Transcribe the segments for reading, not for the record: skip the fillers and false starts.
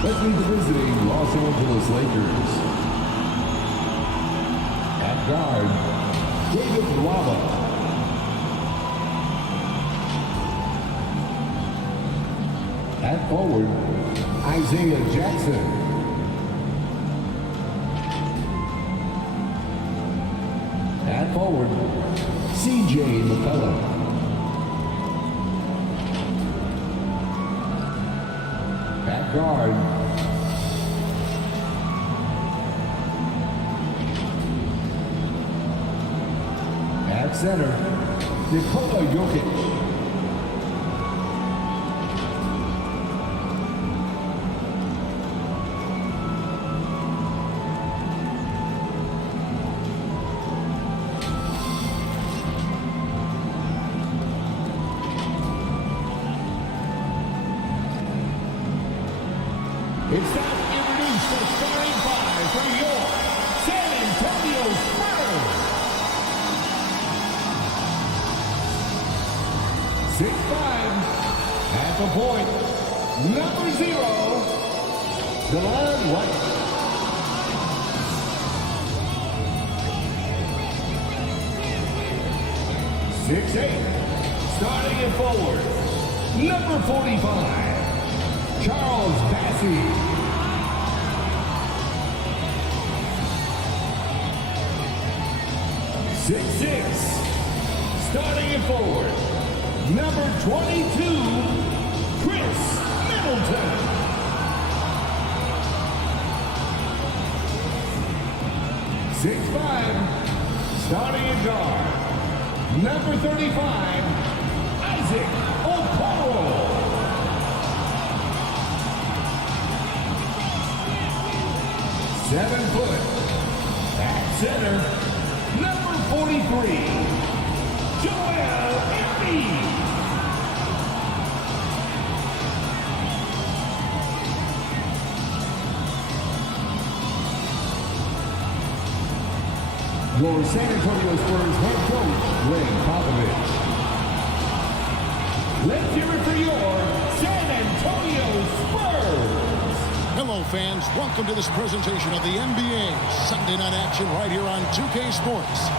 Let's meet the visiting Los Angeles Lakers. At guard, David Nwaba. At forward, Isaiah Jackson. At forward, C.J. McCollum. At guard, at center, Nikola Jokic. It's time to introduce the starting five for your San Antonio Spurs. 6'5", at the point, number 0, Delon Wright. 6'8", starting at forward, number 45. Charles Bassey. 6'6", starting at forward, number 22, Chris Middleton. 6'5", starting at guard, number 35, Isaac Okoro. 7 foot, at center, number 43, Joel Embiid. Your San Antonio Spurs head coach, Greg Popovich. Let's hear it for your San Antonio Spurs. Hello, fans. Welcome to this presentation of the NBA Sunday Night Action right here on 2K Sports.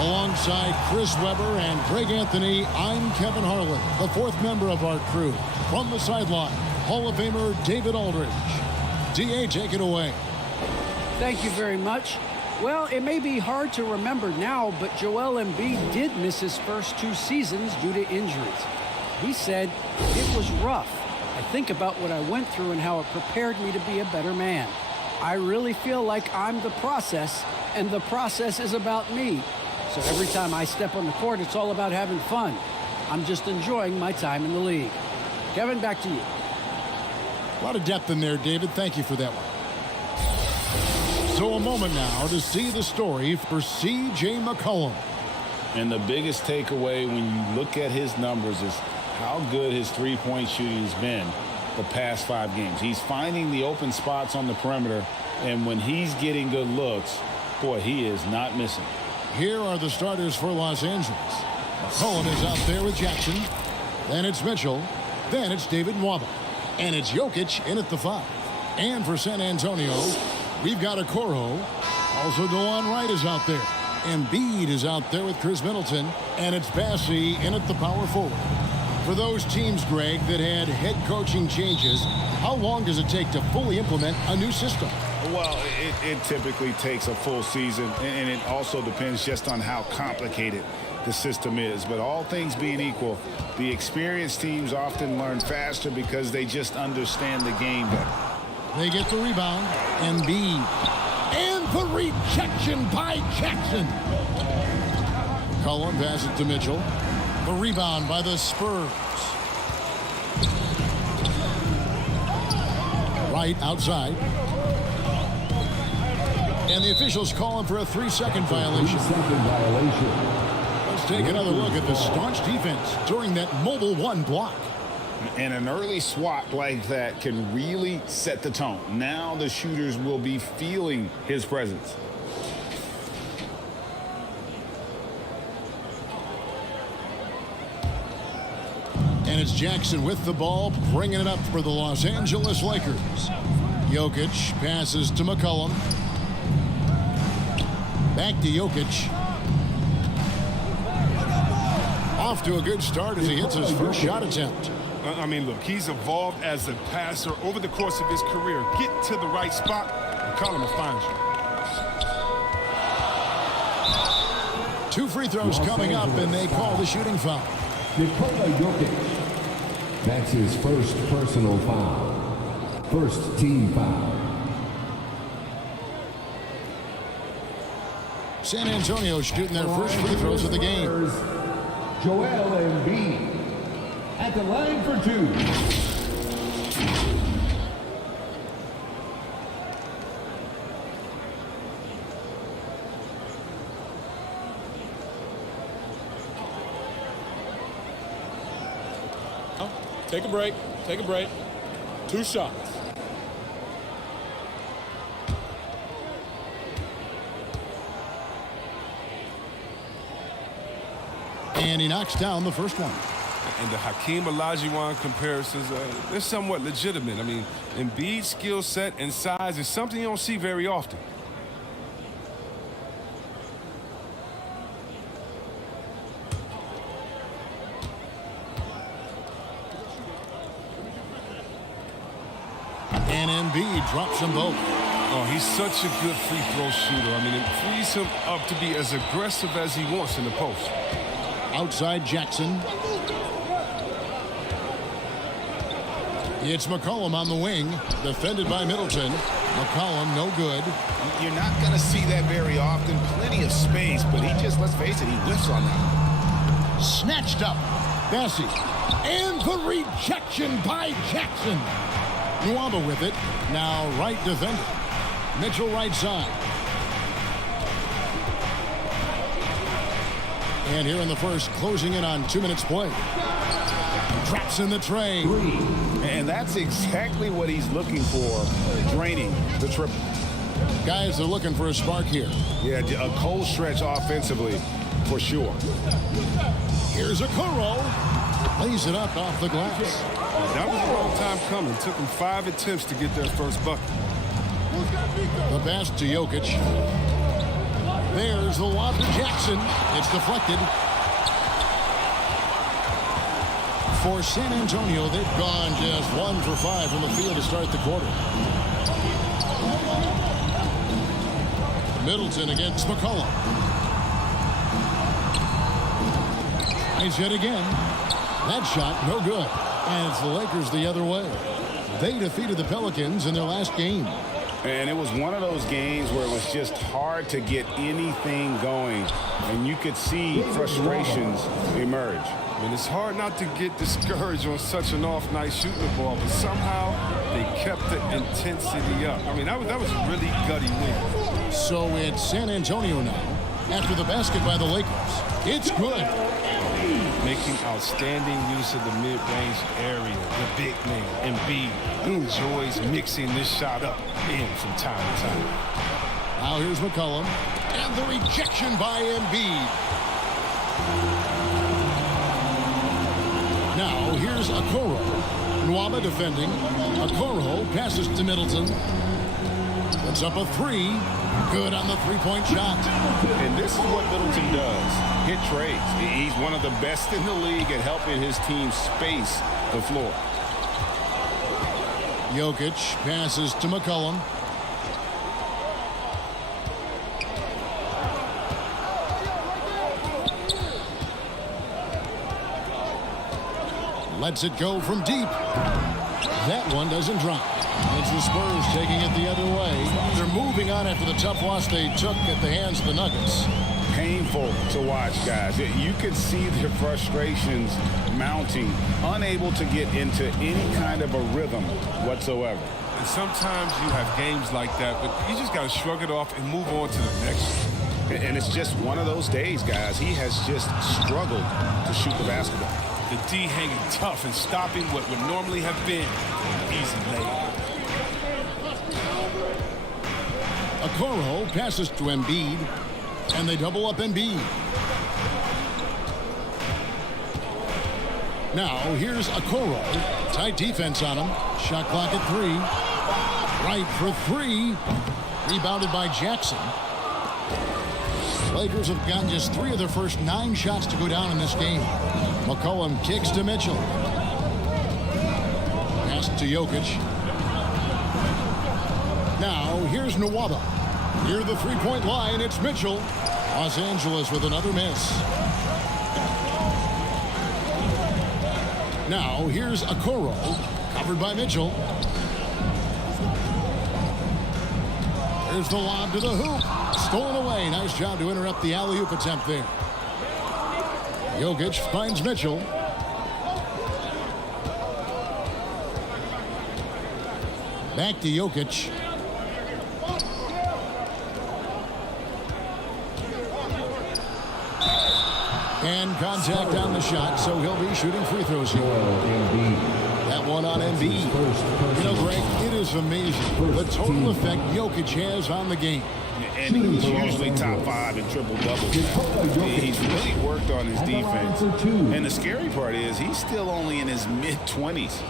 Alongside Chris Webber and Greg Anthony, I'm Kevin Harlan, the fourth member of our crew. From the sideline, Hall of Famer David Aldridge. D.A., take it away. Thank you very much. Well, it may be hard to remember now, but Joel Embiid did miss his first 2 seasons due to injuries. He said, "It was rough. I think about what I went through and how it prepared me to be a better man. I really feel like I'm the process, and the process is about me. So every time I step on the court, it's all about having fun. I'm just enjoying my time in the league." Kevin, back to you. A lot of depth in there, David. Thank you for that one. So a moment now to see the story for C.J. McCollum. And the biggest takeaway when you look at his numbers is how good his three-point shooting has been the past 5 games. He's finding the open spots on the perimeter, and when he's getting good looks, boy, he is not missing. Here are the starters for Los Angeles. McCollum is out there with Jackson. Then it's Mitchell. Then it's David Nwaba. And it's Jokic in at the 5. And for San Antonio, we've got Okoro. Also, Delon Wright is out there. Embiid is out there with Chris Middleton. And it's Bassey in at the power forward. For those teams, Greg, that had head coaching changes, how long does it take to fully implement a new system? Well, it typically takes a full season, and it also depends just on how complicated the system is. But all things being equal, the experienced teams often learn faster because they just understand the game better. They get the rebound. Embiid. And the rejection by Jackson. Cullen passes it to Mitchell. The rebound by the Spurs. Right outside. And the officials calling for a 3-second violation. 3-second violation. Let's take another look at the staunch defense during that Mobile 1 block. And an early swat like that can really set the tone. Now the shooters will be feeling his presence. And And it's Jackson with the ball, bringing it up for the Los Angeles Lakers. Jokic passes to McCollum. Back to Jokic. Off to a good start as he hits his first shot attempt. I mean, look, he's evolved as a passer over the course of his career. Get to the right spot, and McCollum will find you. 2 free throws coming up, and they call the shooting foul. Nikola Jokic. That's his first personal foul. First team foul. San Antonio shooting their first free throws of the game. Joel Embiid at the line for 2. Take a break. Take a break. 2 shots. And he knocks down the first one. And the Hakeem Olajuwon comparisons, they're somewhat legitimate. I mean, Embiid's skill set and size is something you don't see very often. And Embiid drops them both. Oh, he's such a good free throw shooter. I mean, it frees him up to be as aggressive as he wants in the post. Outside Jackson. It's McCollum on the wing, defended by Middleton. McCollum, no good. You're not going to see that very often. Plenty of space, but he just, let's face it, he whiffs on that. Snatched up. Bessie. And the rejection by Jackson. Nwaba with it. Now right defender. Mitchell right side. And here in the first, closing in on 2 minutes play. Drops in the tray. And that's exactly what he's looking for, draining the triple. Guys are looking for a spark here. Yeah, a cold stretch offensively, for sure. Here's Okoro. Lays it up off the glass. That was a long time coming. Took him 5 attempts to get their first bucket. The pass to Jokic. There's the lob to Jackson. It's deflected. For San Antonio, they've gone just 1 for 5 from the field to start the quarter. Middleton against McCollum. Nice hit again. That shot, no good. And it's the Lakers the other way. They defeated the Pelicans in their last game. And it was one of those games where it was just hard to get anything going. And you could see frustrations emerge. I mean, it's hard not to get discouraged on such an off night shooting the ball, but somehow they kept the intensity up. I mean, that was a really gutty win. So it's San Antonio now. After the basket by the Lakers. It's good. Making outstanding use of the mid-range area. The big man, Embiid, enjoys mixing this shot up in from time to time. Now here's McCollum. And the rejection by Embiid. Now here's Okoro. Nwaba defending. Okoro passes to Middleton. Puts up a 3. Good on the three-point shot. And this is what Middleton does. Hit trades. He's one of the best in the league at helping his team space the floor. Jokic passes to McCollum. Lets it go from deep. That one doesn't drop. It's the Spurs taking it the other way. They're moving on after the tough loss they took at the hands of the Nuggets. Painful to watch, guys. You could see their frustrations mounting, unable to get into any kind of a rhythm whatsoever. And sometimes you have games like that, but you just got to shrug it off and move on to the next one. And it's just one of those days, guys. He has just struggled to shoot the basketball. The D hanging tough and stopping what would normally have been an easy layup. Okoro passes to Embiid, and they double up Embiid. Now, here's Okoro. Tight defense on him. Shot clock at 3. Right for 3. Rebounded by Jackson. Lakers have gotten just 3 of their first 9 shots to go down in this game. McCollum kicks to Mitchell. Pass to Jokic. Now, here's Nwaba. Near the three-point line, it's Mitchell. Los Angeles with another miss. Now, here's Okoro. Covered by Mitchell. There's the lob to the hoop. Stolen away. Nice job to interrupt the alley-oop attempt there. Jokic finds Mitchell. Back to Jokic. And contact on the shot, so he'll be shooting free throws here. That one on Embiid. You know, Greg, it is amazing the total effect Jokic has on the game. And he's usually top 5 in triple-doubles now. He's really worked on his defense. And the scary part is he's still only in his mid-20s.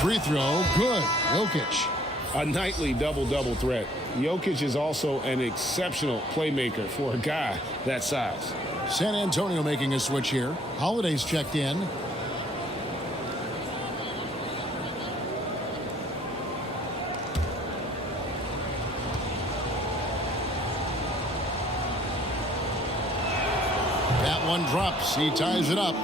Free throw, good. Jokic. A nightly double-double threat. Jokic is also an exceptional playmaker for a guy that size. San Antonio making a switch here. Holiday's checked in. That one drops. He ties it up.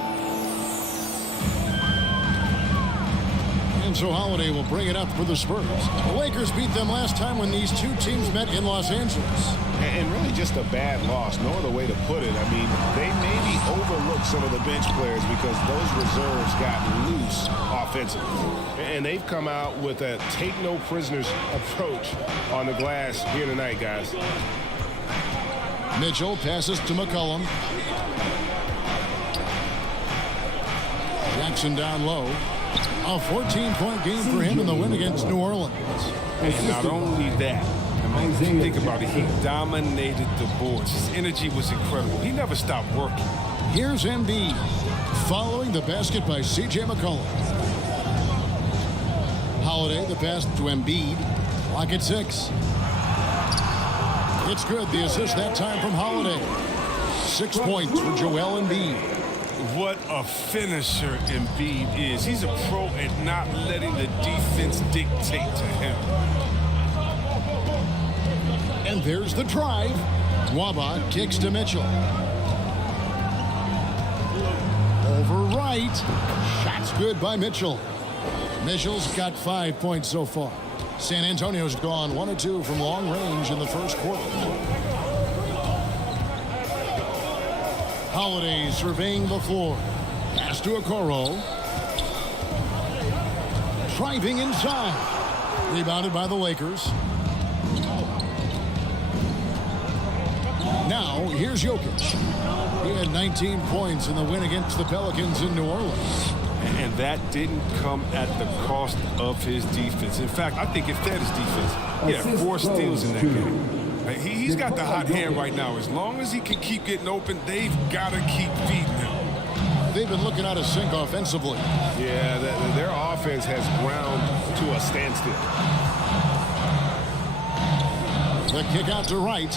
And so Holiday will bring it up for the Spurs. The Lakers beat them last time when these two teams met in Los Angeles. And really just a bad loss, no other way to put it. I mean, they maybe overlooked some of the bench players because those reserves got loose offensively. And they've come out with a take-no-prisoners approach on the glass here tonight, guys. Mitchell passes to McCollum. Jackson down low. A 14-point game for him in the win against New Orleans. And not only that, I mean, if you think about it, he dominated the boards. His energy was incredible. He never stopped working. Here's Embiid following the basket by C.J. McCollum. Holiday, the pass to Embiid. Clock at 6. It's good. The assist that time from Holiday. 6 points for Joel Embiid. What a finisher Embiid is. He's a pro at not letting the defense dictate to him. And there's the drive. Nwaba kicks to Mitchell. Over right. Shot's good by Mitchell. Mitchell's got 5 points so far. San Antonio's gone 1 of 2 from long range in the first quarter. Holiday surveying the floor. Pass to Okoro. Driving inside. Rebounded by the Lakers. Now, here's Jokic. He had 19 points in the win against the Pelicans in New Orleans. And that didn't come at the cost of his defense. In fact, I think it fed his defense. He had 4 steals in that game. He's got the hot hand right now. As long as he can keep getting open, they've got to keep feeding him. They've been looking out of sync offensively. Yeah, their offense has ground to a standstill. The kick out to right.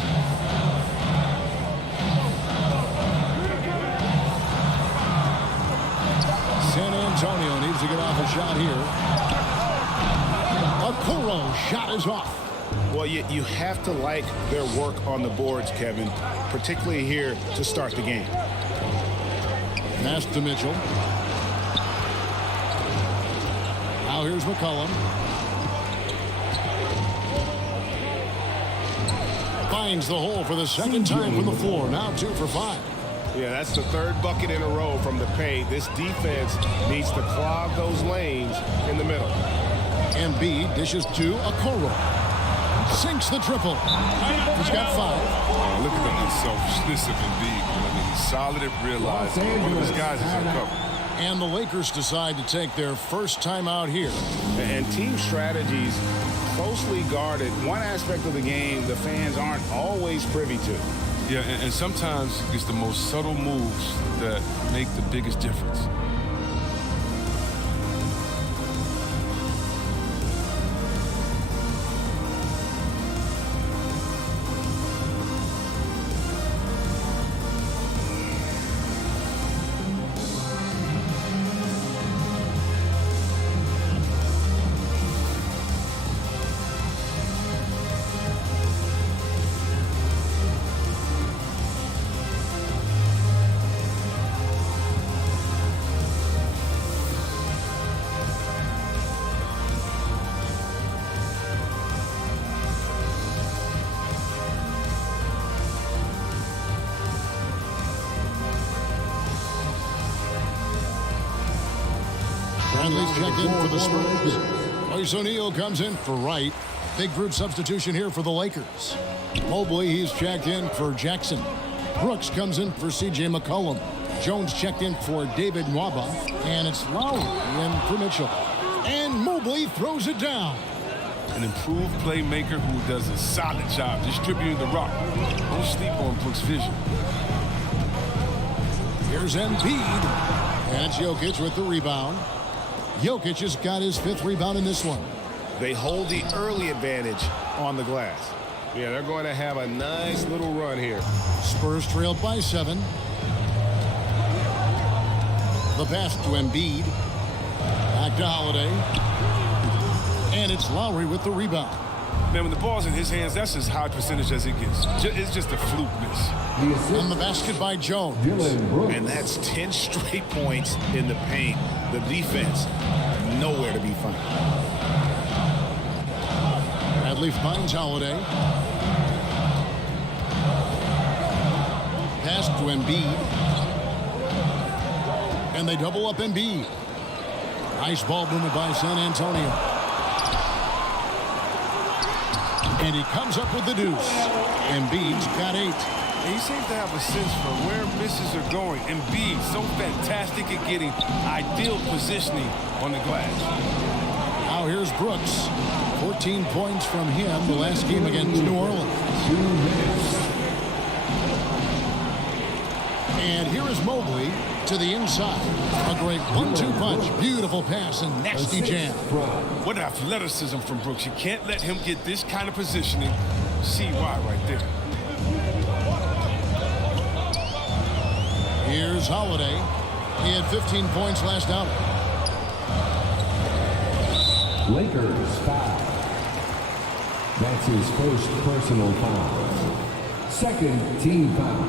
San Antonio needs to get off a shot here. Okoro shot is off. Well, you have to like their work on the boards, Kevin, particularly here to start the game. Pass to Mitchell. Now here's McCollum. Finds the hole for the second time from the floor. Now 2 for 5. Yeah, that's the 3rd bucket in a row from the paint. This defense needs to clog those lanes in the middle. Embiid dishes to Okoro. sinks the triple. He's got 5. Oh, look at the unselfishness of Embiid. I mean, he's solid at realizing one of his guys is uncovered. And the Lakers decide to take their first time out here. And team strategies closely guarded. One aspect of the game the fans aren't always privy to. Yeah, and sometimes it's the most subtle moves that make the biggest difference. Bradley's checked in for the Spurs. Royce O'Neal comes in for Wright. Big group substitution here for the Lakers. Mobley, he's checked in for Jackson. Brooks comes in for C.J. McCollum. Jones checked in for David Nwaba. And it's Lowry in for Mitchell. And Mobley throws it down. An improved playmaker who does a solid job distributing the rock. Don't sleep on Brooks' vision. Here's Embiid. And it's Jokic with the rebound. Jokic has got his 5th rebound in this one. They hold the early advantage on the glass. Yeah, they're going to have a nice little run here. Spurs trailed by 7. The pass to Embiid. Back to Holiday. And it's Lowry with the rebound. Man, when the ball's in his hands, that's as high percentage as it gets. It's just a fluke miss. On the basket by Jones. And that's 10 straight points in the paint. The defense, nowhere to be found. Bradley finds Holiday. Pass to Embiid. And they double up Embiid. Nice ball movement by San Antonio. And he comes up with the deuce. Embiid's got 8. And he seems to have a sense for where misses are going. Embiid, so fantastic at getting ideal positioning on the glass. Now here's Brooks. 14 points from him the last game against New Orleans. And here is Mobley to the inside. A great 1-2 punch. Beautiful pass and nasty jam. What athleticism from Brooks. You can't let him get this kind of positioning. See why right there. Here's Holiday. He had 15 points last outing. Lakers foul. That's his first personal foul. Second team foul.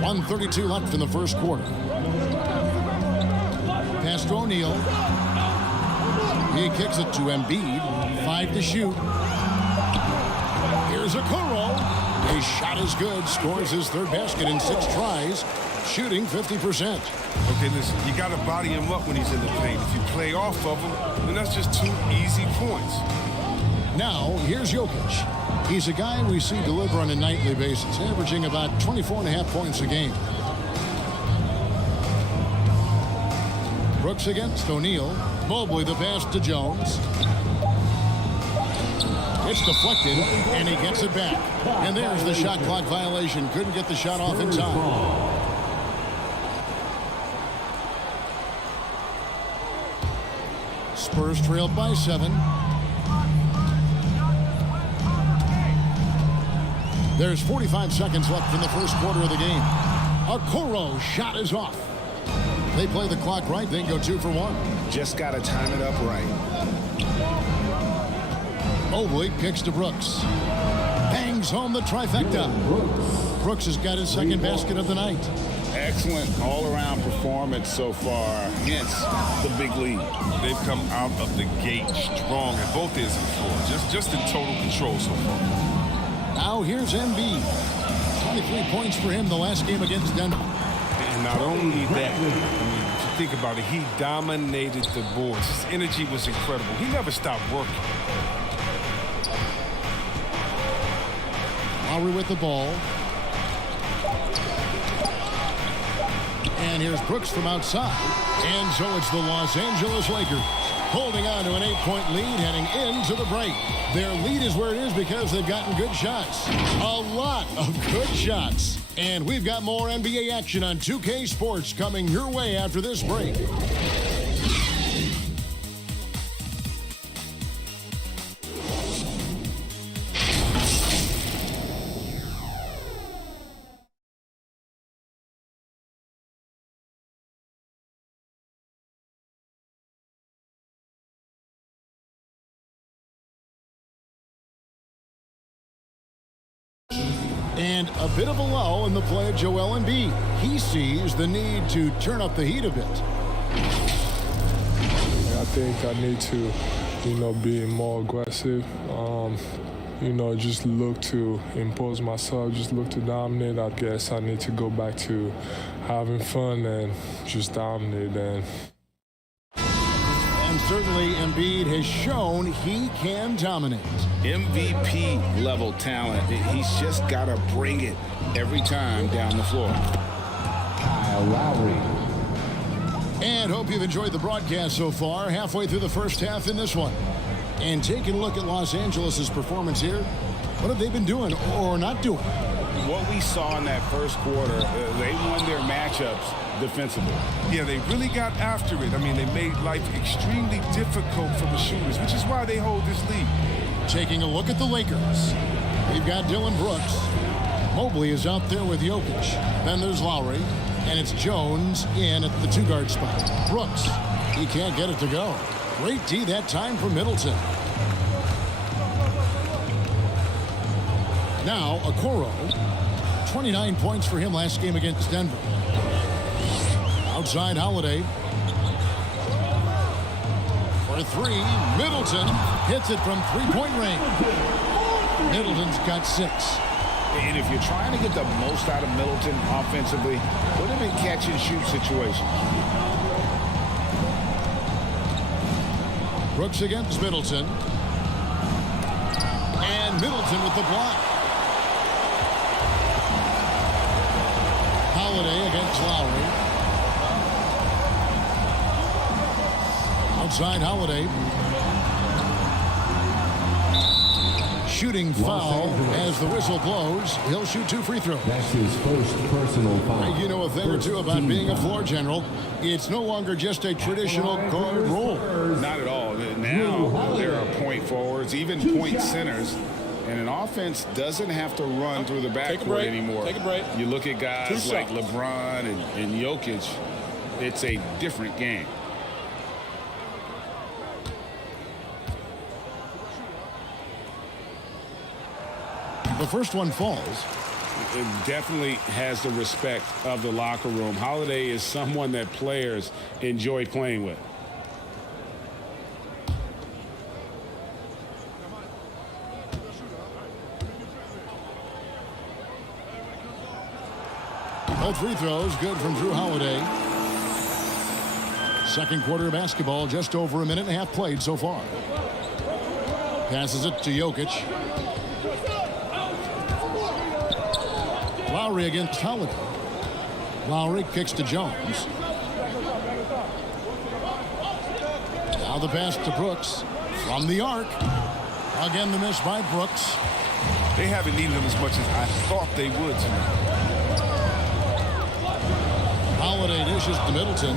.132 left in the first quarter. Pass to O'Neal. He kicks it to Embiid. 5 to shoot. Here's Okoro. His shot is good. Scores his 3rd basket in 6 tries. Shooting 50%. Okay, listen, you got to body him up when he's in the paint. If you play off of him, then that's just 2 easy points. Now, here's Jokic. He's a guy we see deliver on a nightly basis, averaging about 24.5 points a game. Brooks against O'Neal. Mobley the pass to Jones. It's deflected, and he gets it back. And there's the shot clock violation. Couldn't get the shot off in time. Spurs trailed by 7. There's 45 seconds left in the first quarter of the game. Okoro's shot is off. They play the clock right, then go 2 for 1. Just got to time it up right. Mobley kicks to Brooks. Bangs home the trifecta. Brooks has got his 2nd basket of the night. Excellent all-around performance so far, hence the big lead. They've come out of the gate strong at both ends of the floor, just in total control so far. Now here's Embiid. 23 points for him the last game against Denver. And not only that, I mean, think about it, he dominated the boards. His energy was incredible. He never stopped working. Lowry with the ball. And here's Brooks from outside. And so it's the Los Angeles Lakers holding on to an 8-point lead heading into the break. Their lead is where it is because they've gotten good shots. A lot of good shots. And we've got more NBA action on 2K Sports coming your way after this break. And a bit of a lull in the play of Joel Embiid. He sees the need to turn up the heat a bit. I think I need to, be more aggressive. Just look to impose myself, just look to dominate. I guess I need to go back to having fun and just dominate. And certainly Embiid has shown he can dominate. MVP level talent. He's just got to bring it every time down the floor. Kyle Lowry. And hope you've enjoyed the broadcast so far. Halfway through the first half in this one. And taking a look at Los Angeles' performance here. What have they been doing or not doing? What we saw in that first quarter, they won their matchups defensively. Yeah, they really got after it. I mean, they made life extremely difficult for the shooters, which is why they hold this lead. Taking a look at the Lakers. We've got Dylan Brooks. Mobley is out there with Jokic. Then there's Lowry. And it's Jones in at the two-guard spot. Brooks, he can't get it to go. Great D that time for Middleton. Now, Okoro. 29 points for him last game against Denver. Outside Holiday. For three, Middleton hits it from three-point range. Middleton's got 6. And if you're trying to get the most out of Middleton offensively, put him in catch-and-shoot situations. Brooks against Middleton. And Middleton with the block. Holiday against Lowry. Outside Holiday. Shooting foul as the whistle blows. He'll shoot 2 free throws. That's his first personal foul. You know a thing or two about being a floor general. It's no longer just a traditional guard role. Not at all. Now there are point forwards, even point centers. And an offense doesn't have to run through the backcourt anymore. Take a break. You look at guys like LeBron and Jokic, it's a different game. The first one falls. It definitely has the respect of the locker room. Holiday is someone that players enjoy playing with. Both free throws good from Drew Holiday. Second quarter of basketball, just over a minute and a half played so far. Passes it to Jokic. Lowry against Holiday. Lowry kicks to Jones. Now the pass to Brooks from the arc. Again, the miss by Brooks. They haven't needed him as much as I thought they would tonight. Holiday dishes to Middleton.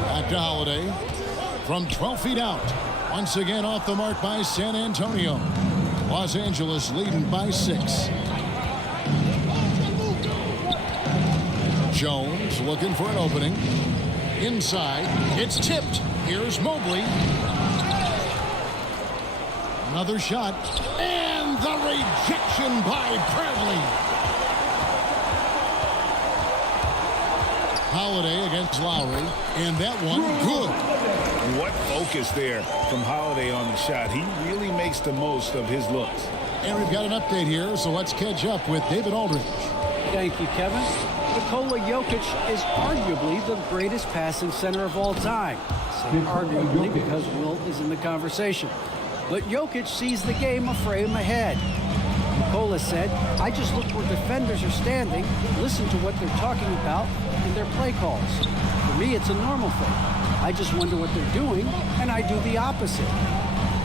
Back to Holiday. From 12 feet out. Once again off the mark by San Antonio. Los Angeles leading by 6. Jones looking for an opening. Inside. It's tipped. Here's Mobley. Another shot. And the rejection by Bradley. Holiday against Lowry. And that one good. What focus there from Holiday on the shot. He really makes the most of his looks. And we've got an update here, so let's catch up with David Aldridge. Thank you, Kevin. Nikola Jokic is arguably the greatest passing center of all time. I say arguably because Wilt is in the conversation. But Jokic sees the game a frame ahead. Nikola said, I just look where defenders are standing, listen to what they're talking about in their play calls. For me, it's a normal thing. I just wonder what they're doing, and I do the opposite.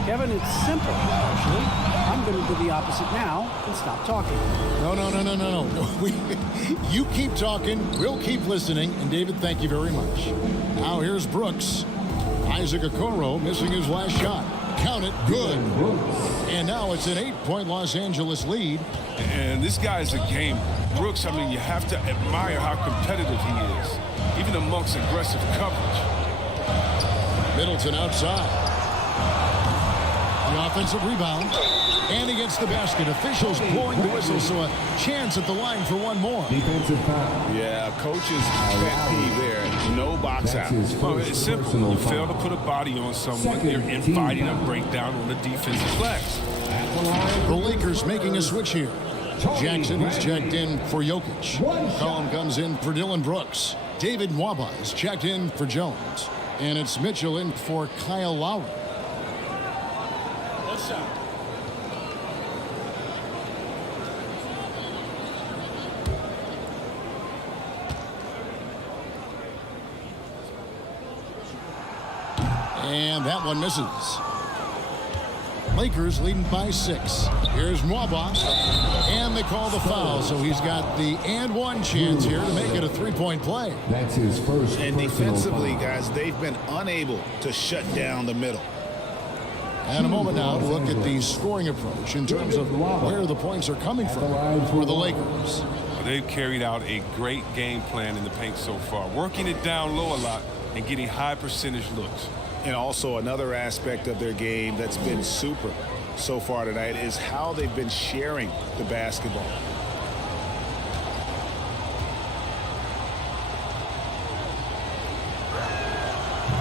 Kevin, it's simple, actually. I'm going to do the opposite now and stop talking. No. You keep talking, we'll keep listening, and David, thank you very much. Now here's Brooks. Isaac Okoro missing his last shot. Count it, good. And now it's an 8-point Los Angeles lead. And this guy is a gamer. Brooks, I mean, you have to admire how competitive he is, even amongst aggressive coverage. Middleton outside. The offensive rebound. And he gets the basket. Officials blowing the whistle, so a chance at the line for one more. Defensive foul. Yeah, coach's pet peeve there. No box out. Oh, it's simple. You fail to put a body on someone, you're inviting a breakdown on the defensive flex. The Lakers making a switch here. Jackson is checked in for Jokic. Collin comes in for Dylan Brooks. David Nwaba is checked in for Jones. And it's Mitchell in for Kyle Lowry. And that one misses. Lakers leading by 6. Here's Nwaba. And they call the foul, so he's got the and one chance here to make it a 3-point play. That's his first. And defensively, guys, they've been unable to shut down the middle. And a moment now to look at the scoring approach in terms of where the points are coming from for the Lakers. Well, they've carried out a great game plan in the paint so far, working it down low a lot and getting high percentage looks. And also another aspect of their game that's been super so far tonight is how they've been sharing the basketball.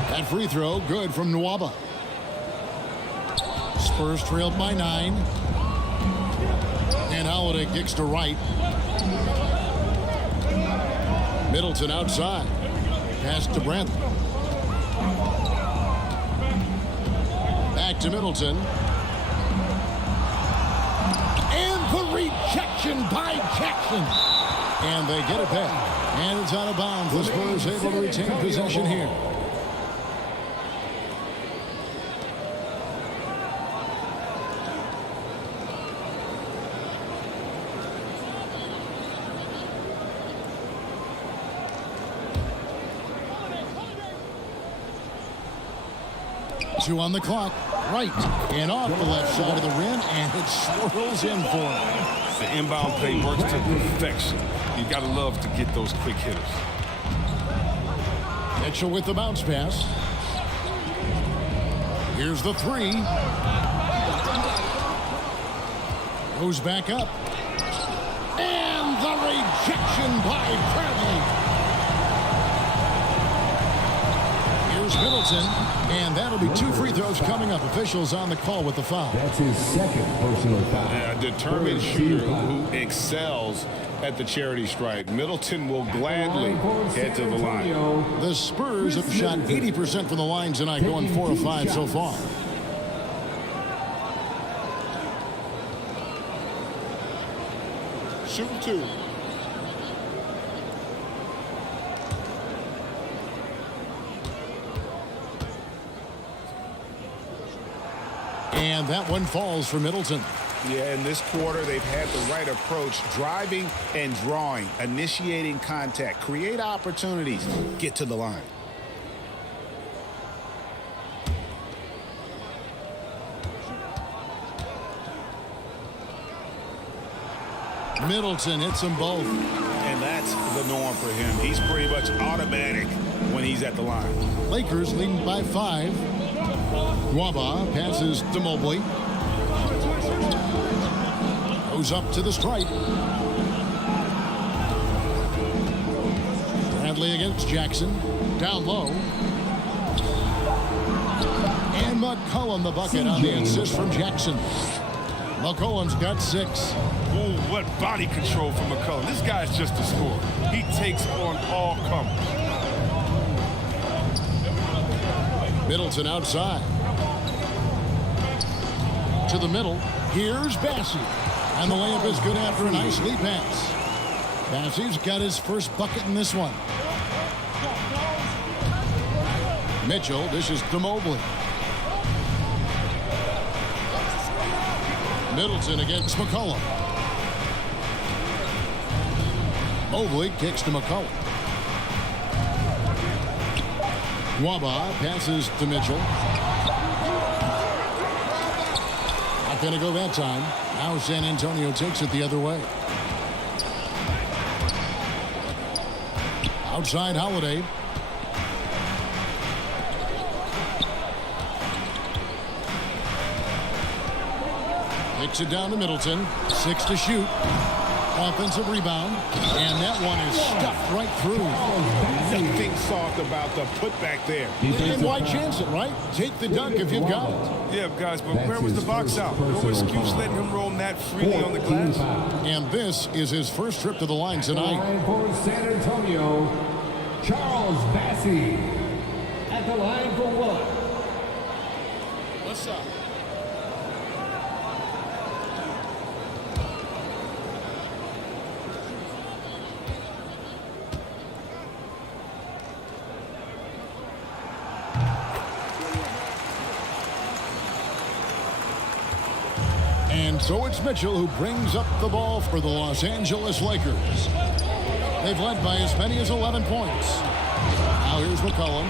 That free throw, good from Nwaba. Spurs trailed by 9. And Holiday kicks to right. Middleton outside. Pass to Brantley. Back to Middleton. And the rejection by Jackson. And they get it back. And it's out of bounds. The Spurs able to retain possession here. Two on the clock. Right. And off the left side of the rim. And it swirls in for him. The inbound play works to perfection. You got to love to get those quick hitters. Mitchell with the bounce pass. Here's the 3. Goes back up. And the rejection by Bradley. Here's Middleton. And that'll be 2 free throws coming up. Officials on the call with the foul. That's his second personal foul. A determined shooter who excels at the charity stripe. Middleton will gladly head to the line. The Spurs have shot 80% from the line tonight, going 4 of 5 so far. Shoot 2. And that one falls for Middleton. Yeah, in this quarter, they've had the right approach, driving and drawing, initiating contact, create opportunities, get to the line. Middleton hits them both. And that's the norm for him. He's pretty much automatic when he's at the line. Lakers leading by 5. Nwaba passes to Mobley. Goes up to the stripe. Bradley against Jackson. Down low. And McCollum the bucket on the assist from Jackson. McCollum's got 6. Oh, what body control from McCollum. This guy's just a scorer. He takes on all comers. Middleton outside. To the middle. Here's Bassey. And the layup is good after a nice lead pass. Bassey's got his first bucket in this one. Mitchell dishes to Mobley. Middleton against McCollum. Mobley kicks to McCollum. Waba passes to Mitchell. Not going to go that time. Now San Antonio takes it the other way. Outside Holiday. Kicks it down to Middleton. 6 to shoot. Offensive rebound. And that one is stuffed right through. Nothing soft about the putback there. And why chance it, right? Take the dunk if you've got it. Yeah, guys, but where was the box out? No excuse letting him roam that freely on the glass. And this is his first trip to the line tonight. Line for San Antonio, Charles Bassey. At the line for one. What's up? And so it's Mitchell who brings up the ball for the Los Angeles Lakers. They've led by as many as 11 points. Now here's McCollum.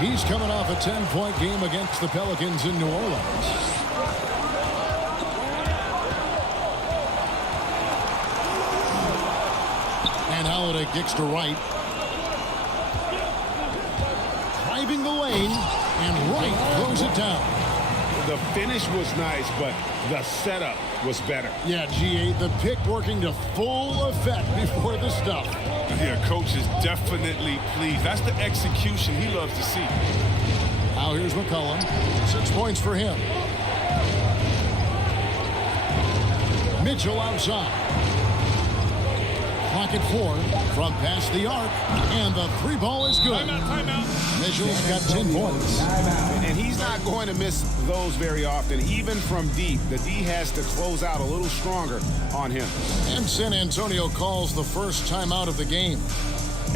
He's coming off a 10-point game against the Pelicans in New Orleans. And Holiday kicks to Wright. Driving the lane, and Wright throws it down. The finish was nice, but the setup was better. Yeah, G8, the pick working to full effect before the stuff. Yeah, coach is definitely pleased. That's the execution he loves to see. Now here's McCollum. 6 points for him. Mitchell outside. Clock at 4 from past the arc. And the 3 ball is good. Timeout. Mitchell's got 10 points. And he's not going to miss those very often. Even from deep, the D has to close out a little stronger on him. And San Antonio calls the first timeout of the game.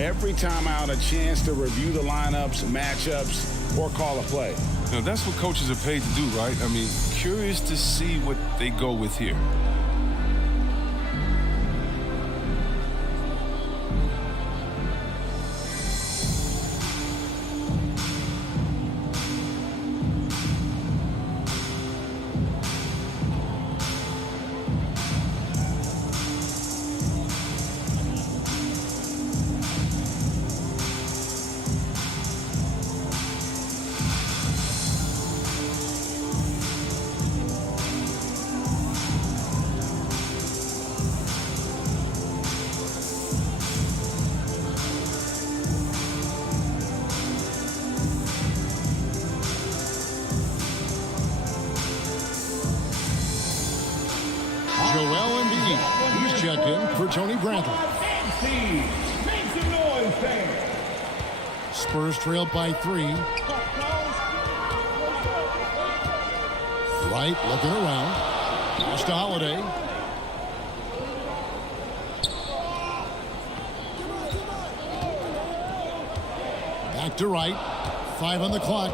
Every timeout, a chance to review the lineups, matchups, or call a play. Now, that's what coaches are paid to do, right? I mean, curious to see what they go with here. Joel Embiid. He's checked in for Tony Bradley. Make some noise, fans. Spurs trailed by 3. Wright looking around. Pass to Holiday. Back to Wright. 5 on the clock.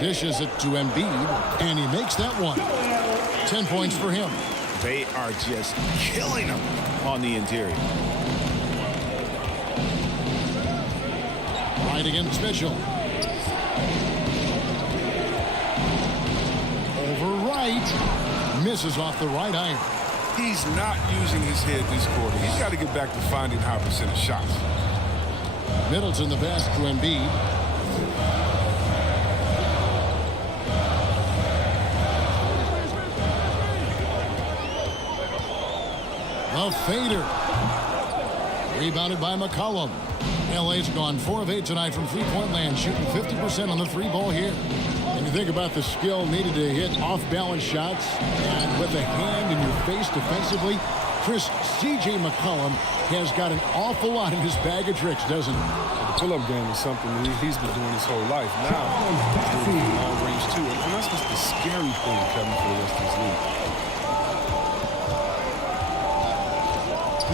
Dishes it to Embiid, and he makes that one. 10 points for him. They are just killing them on the interior. Right against Mitchell. Over Wright. Misses off the right iron. He's not using his head this quarter. He's got to get back to finding high percentage shots. Middleton the pass to Embiid. A fader. Rebounded by McCollum. LA's gone 4 of 8 tonight from three-point land, shooting 50% on the 3 ball here. And you think about the skill needed to hit off-balance shots and with a hand in your face defensively, Chris, C.J. McCollum has got an awful lot in his bag of tricks, doesn't he? The pull-up game is something that he's been doing his whole life. Now, he's doing it long range too. And that's just the scary thing, Kevin, for the rest of his league.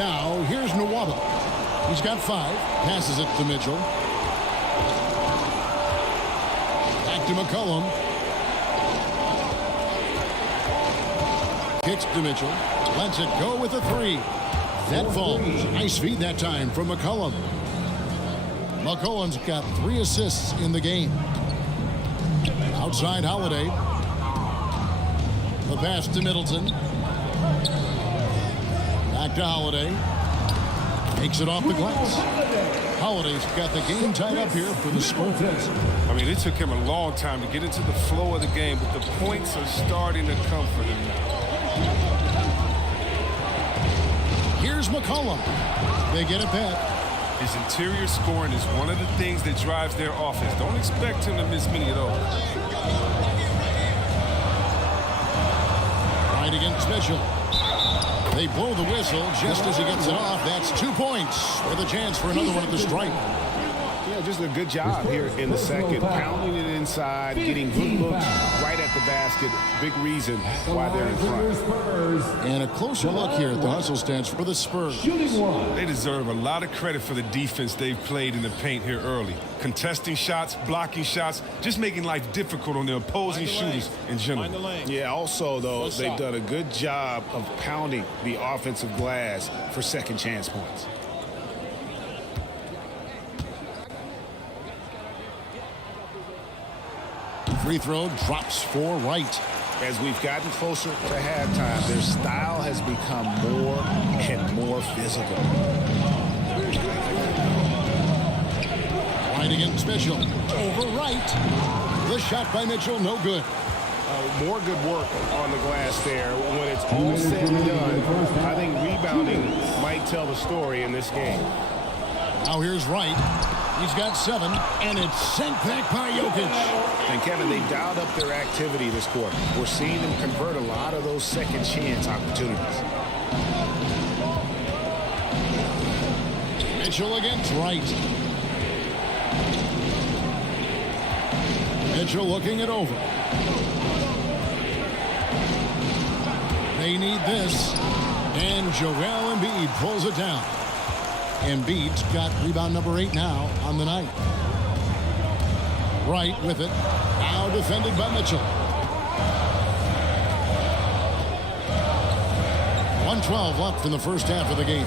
Now, here's Nwaba. He's got 5. Passes it to Mitchell. Back to McCollum. Kicks to Mitchell. Lets it go with a 3. That falls. Nice feed that time from McCollum. McCollum's got 3 assists in the game. Outside Holiday. The pass to Middleton. Back to Holiday. Takes it off the glass. Holiday's got the game tied up here for the Spurs. I mean, it took him a long time to get into the flow of the game, but the points are starting to come for him now. Here's McCollum. They get it back. His interior scoring is one of the things that drives their offense. Don't expect him to miss many of those. Right against Mitchell. They blow the whistle just as he gets it off. That's 2 points with a chance for another one at the stripe. Yeah, just a good job here in the second. Pounding it inside, getting good looks right at the basket. Big reason why they're in front. And a closer look here at the hustle stance for the Spurs. They deserve a lot of credit for the defense they've played in the paint here early. Contesting shots, blocking shots, just making life difficult on the opposing shooters in general. Yeah, also, though, they've done a good job of pounding the offensive glass for second chance points. Free throw drops for Wright. As we've gotten closer to halftime, their style has become more and more physical. Right against Mitchell. Over Wright. The shot by Mitchell, no good. More good work on the glass there. When it's all said and done, I think rebounding might tell the story in this game. Now here's Wright. He's got 7, and it's sent back by Jokic. And Kevin, they've dialed up their activity this quarter. We're seeing them convert a lot of those second chance opportunities. Mitchell against Wright. Mitchell looking it over. They need this. And Joel Embiid pulls it down. Embiid's got rebound number 8 now on the night. Wright with it. Now defended by Mitchell. 1:12 left in the first half of the game.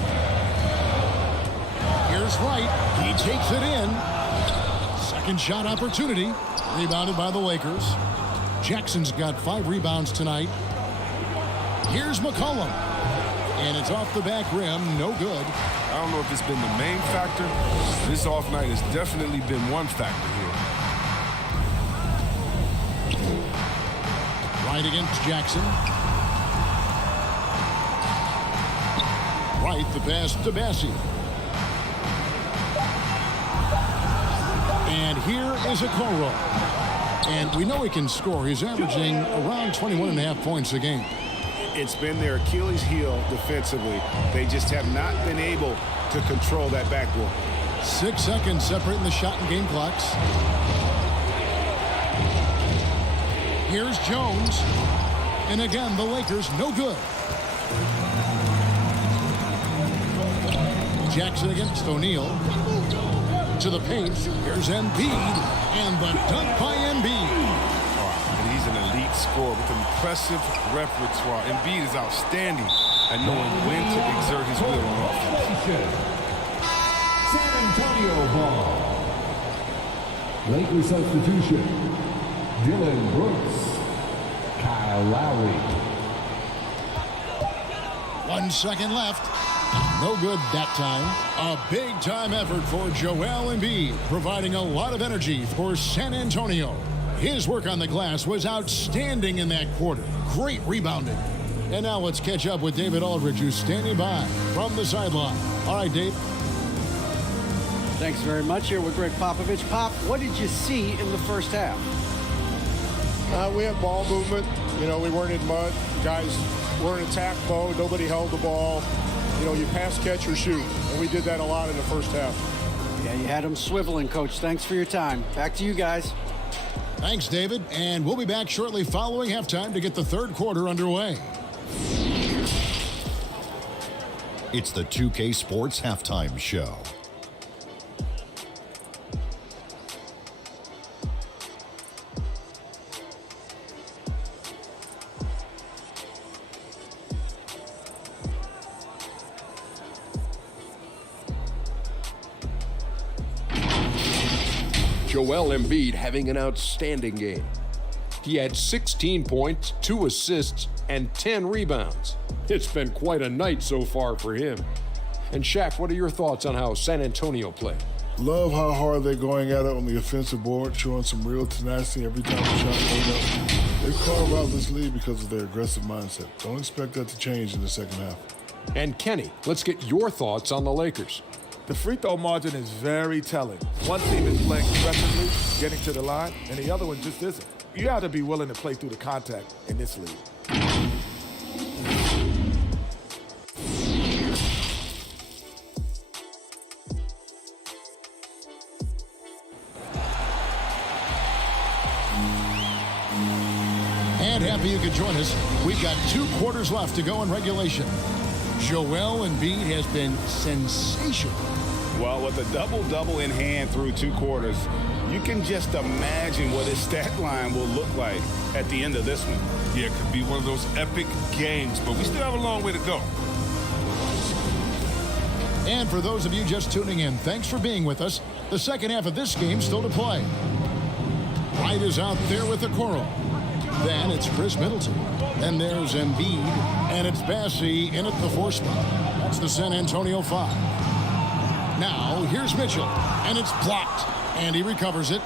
Here's Wright. He takes it in. Second shot opportunity. Rebounded by the Lakers. Jackson's got 5 rebounds tonight. Here's McCollum. And it's off the back rim. No good. I don't know if it's been the main factor. This off night has definitely been one factor here. Right against Jackson. Right, the pass to Bassi. And here is Okoro. And we know he can score. He's averaging around 21.5 points a game. It's been their Achilles heel defensively. They just have not been able to control that backboard. 6 seconds separating the shot and game clocks. Here's Jones. And again, the Lakers no good. Jackson against O'Neal. To the paint. Here's Embiid. And the dunk by Embiid. And he's an elite scorer with impressive repertoire. Embiid is outstanding at knowing when to exert his will on offense. San Antonio ball. Lakers substitution. Dylan Brooks. Kyle Lowry. 1 second left. No good that time. A big-time effort for Joel Embiid, providing a lot of energy for San Antonio. His work on the glass was outstanding in that quarter. Great rebounding. And now let's catch up with David Aldridge, who's standing by from the sideline. All right, Dave. Thanks very much. Here with Greg Popovich. Pop, what did you see in the first half? We had ball movement. You know, we weren't in mud. The guys weren't attack mode. Nobody held the ball. You know, you pass, catch, or shoot. And we did that a lot in the first half. Yeah, you had them swiveling, Coach. Thanks for your time. Back to you guys. Thanks, David. And we'll be back shortly following halftime to get the third quarter underway. It's the 2K Sports Halftime Show. Joel Embiid having an outstanding game. He had 16 points, 2 assists, and 10 rebounds. It's been quite a night so far for him. And Shaq, what are your thoughts on how San Antonio played? Love how hard they're going at it on the offensive board, showing some real tenacity every time the shot goes up. They carve out this lead because of their aggressive mindset. Don't expect that to change in the second half. And Kenny, let's get your thoughts on the Lakers. The free throw margin is very telling. One team is playing aggressively, getting to the line, and the other one just isn't. You got to be willing to play through the contact in this league. And happy you could join us. We've got 2 quarters left to go in regulation. Joel Embiid has been sensational. Well, with a double-double in hand through 2 quarters, you can just imagine what his stat line will look like at the end of this one. Yeah, it could be one of those epic games, but we still have a long way to go. And for those of you just tuning in, thanks for being with us. The second half of this game still to play. Wright is out there with the Okoro. Then it's Chris Middleton. Then there's Embiid, and it's Bassey in at the 4 spot. That's the San Antonio 5. Now, here's Mitchell, and it's blocked, and he recovers it.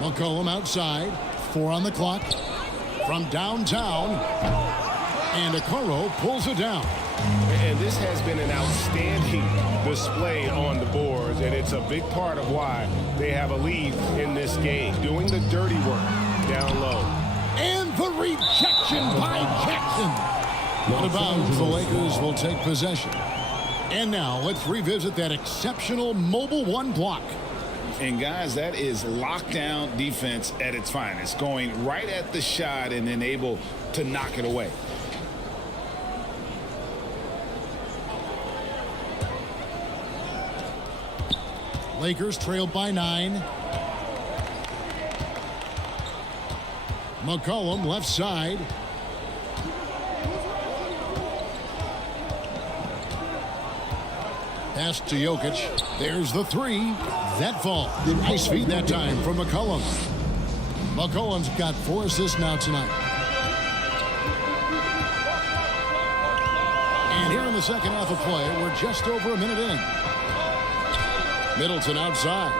McCollum outside, 4 on the clock. From downtown, and Okoro pulls it down. And this has been an outstanding display on the boards, and it's a big part of why they have a lead in this game, doing the dirty work down low. And the rejection by Jackson. Out of bounds, the Lakers will take possession. And now let's revisit that exceptional mobile 1 block. And guys, that is lockdown defense at its finest, going right at the shot and then able to knock it away. Lakers trailed by 9. McCollum left side. Pass to Jokic. There's the 3. That fall. Nice feed that time from McCollum. McCollum's got 4 assists now tonight. And here in the second half of play, we're just over a minute in. Middleton outside.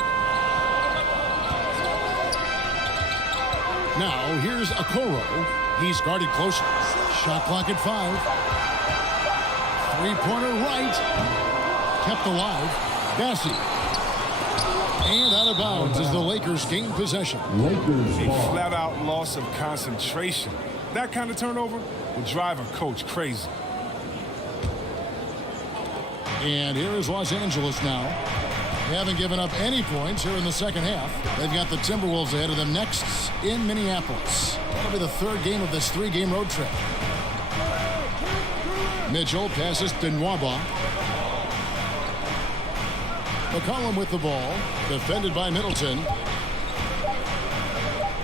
Now here's Okoro. He's guarded closely. Shot clock at 5. 3-pointer right. Kept alive. Bassey. And out of bounds as the Lakers gain possession. A flat-out loss of concentration. That kind of turnover will drive a coach crazy. And here is Los Angeles now. They haven't given up any points here in the second half. They've got the Timberwolves ahead of them next in Minneapolis. That'll be the 3rd game of this 3-game road trip. Mitchell passes to Nwaba. McCollum with the ball, defended by Middleton.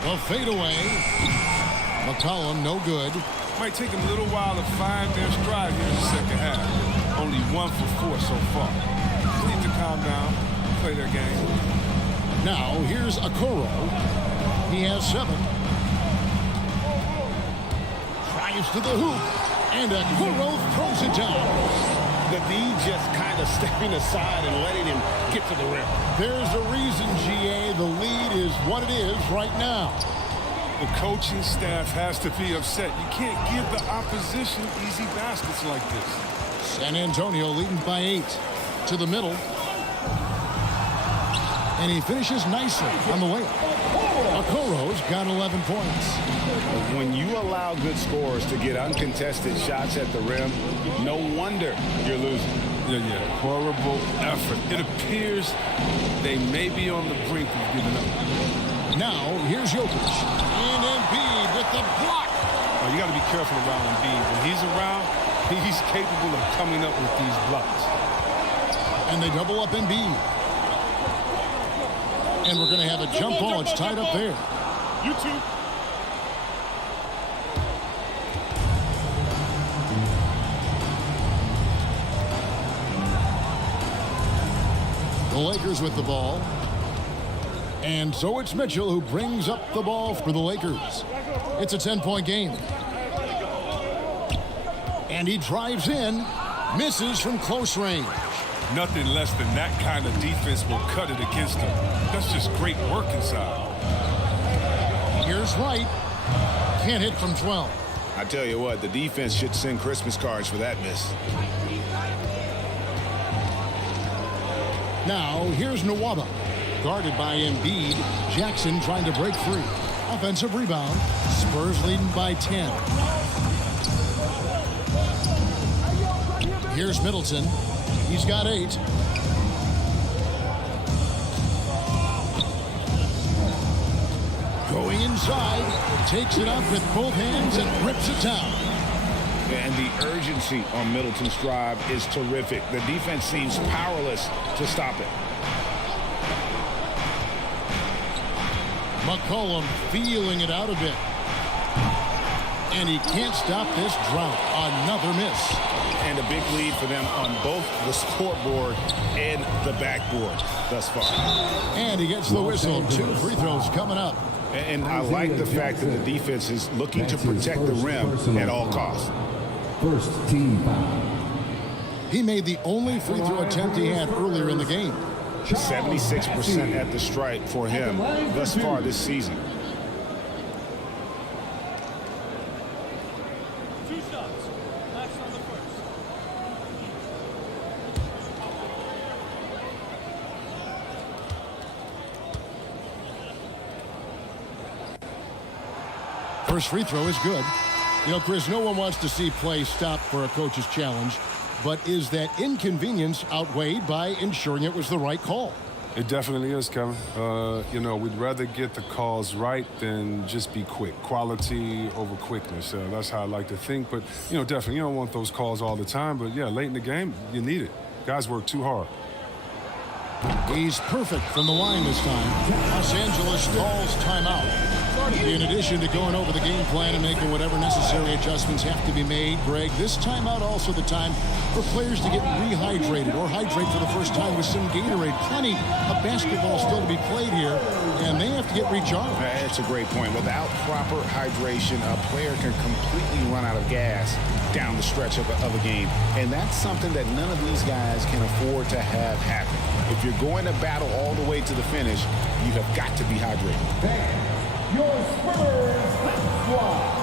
The fadeaway. McCollum no good. Might take them a little while to find their stride here in the second half. Only 1 for 4 so far. Just need to calm down, play their game. Now here's Okoro. He has 7. Tries to the hoop, and Okoro throws it down. The D just kind of stepping aside and letting him get to the rim. There's a reason, GA. The lead is what it is right now. The coaching staff has to be upset. You can't give the opposition easy baskets like this. San Antonio leading by 8 to the middle. And he finishes nicely on the layup. Okoro's got 11 points. When you allow good scorers to get uncontested shots at the rim, no wonder you're losing. Yeah. Horrible effort. It appears they may be on the brink of giving up. Now, here's Jokic. And Embiid with the block. Oh, you got to be careful around Embiid. When he's around, he's capable of coming up with these blocks. And they double up Embiid. And we're going to have a jump ball. It's tied up there. You two. The Lakers with the ball. And so it's Mitchell who brings up the ball for the Lakers. It's a 10-point game. And he drives in, misses from close range. Nothing less than that kind of defense will cut it against them. That's just great work inside. Here's Wright. Can't hit from 12. I tell you what, the defense should send Christmas cards for that miss. Now, here's Nwaba. Guarded by Embiid. Jackson trying to break free. Offensive rebound. Spurs leading by 10. Here's Middleton. He's got 8. Going inside. Takes it up with both hands and rips it down. And the urgency on Middleton's drive is terrific. The defense seems powerless to stop it. McCollum feeling it out a bit. And he can't stop this drought. Another miss. And a big lead for them on both the scoreboard and the backboard thus far. And he gets the whistle. 2 free throws coming up. And I like the fact that the defense is looking to protect the rim at all costs. First team foul. He made the only free throw attempt he had earlier in the game. 76% at the stripe for him thus far this season. First free throw is good. You know, Chris, no one wants to see play stop for a coach's challenge, but is that inconvenience outweighed by ensuring it was the right call? It definitely is, Kevin. You know, we'd rather get the calls right than just be quick. Quality over quickness. That's how I like to think. But, you know, definitely, you don't want those calls all the time. But, yeah, late in the game, you need it. Guys work too hard. He's perfect from the line this time. Los Angeles calls timeout. In addition to going over the game plan and making whatever necessary adjustments have to be made, Greg, this timeout also the time for players to get rehydrated or hydrate for the first time with some Gatorade. Plenty of basketball still to be played here, and they have to get recharged. That's a great point. Without proper hydration, a player can completely run out of gas down the stretch of a game. And that's something that none of these guys can afford to have happen. If you're going to battle all the way to the finish, you have got to be hydrated. Your Spurs squad.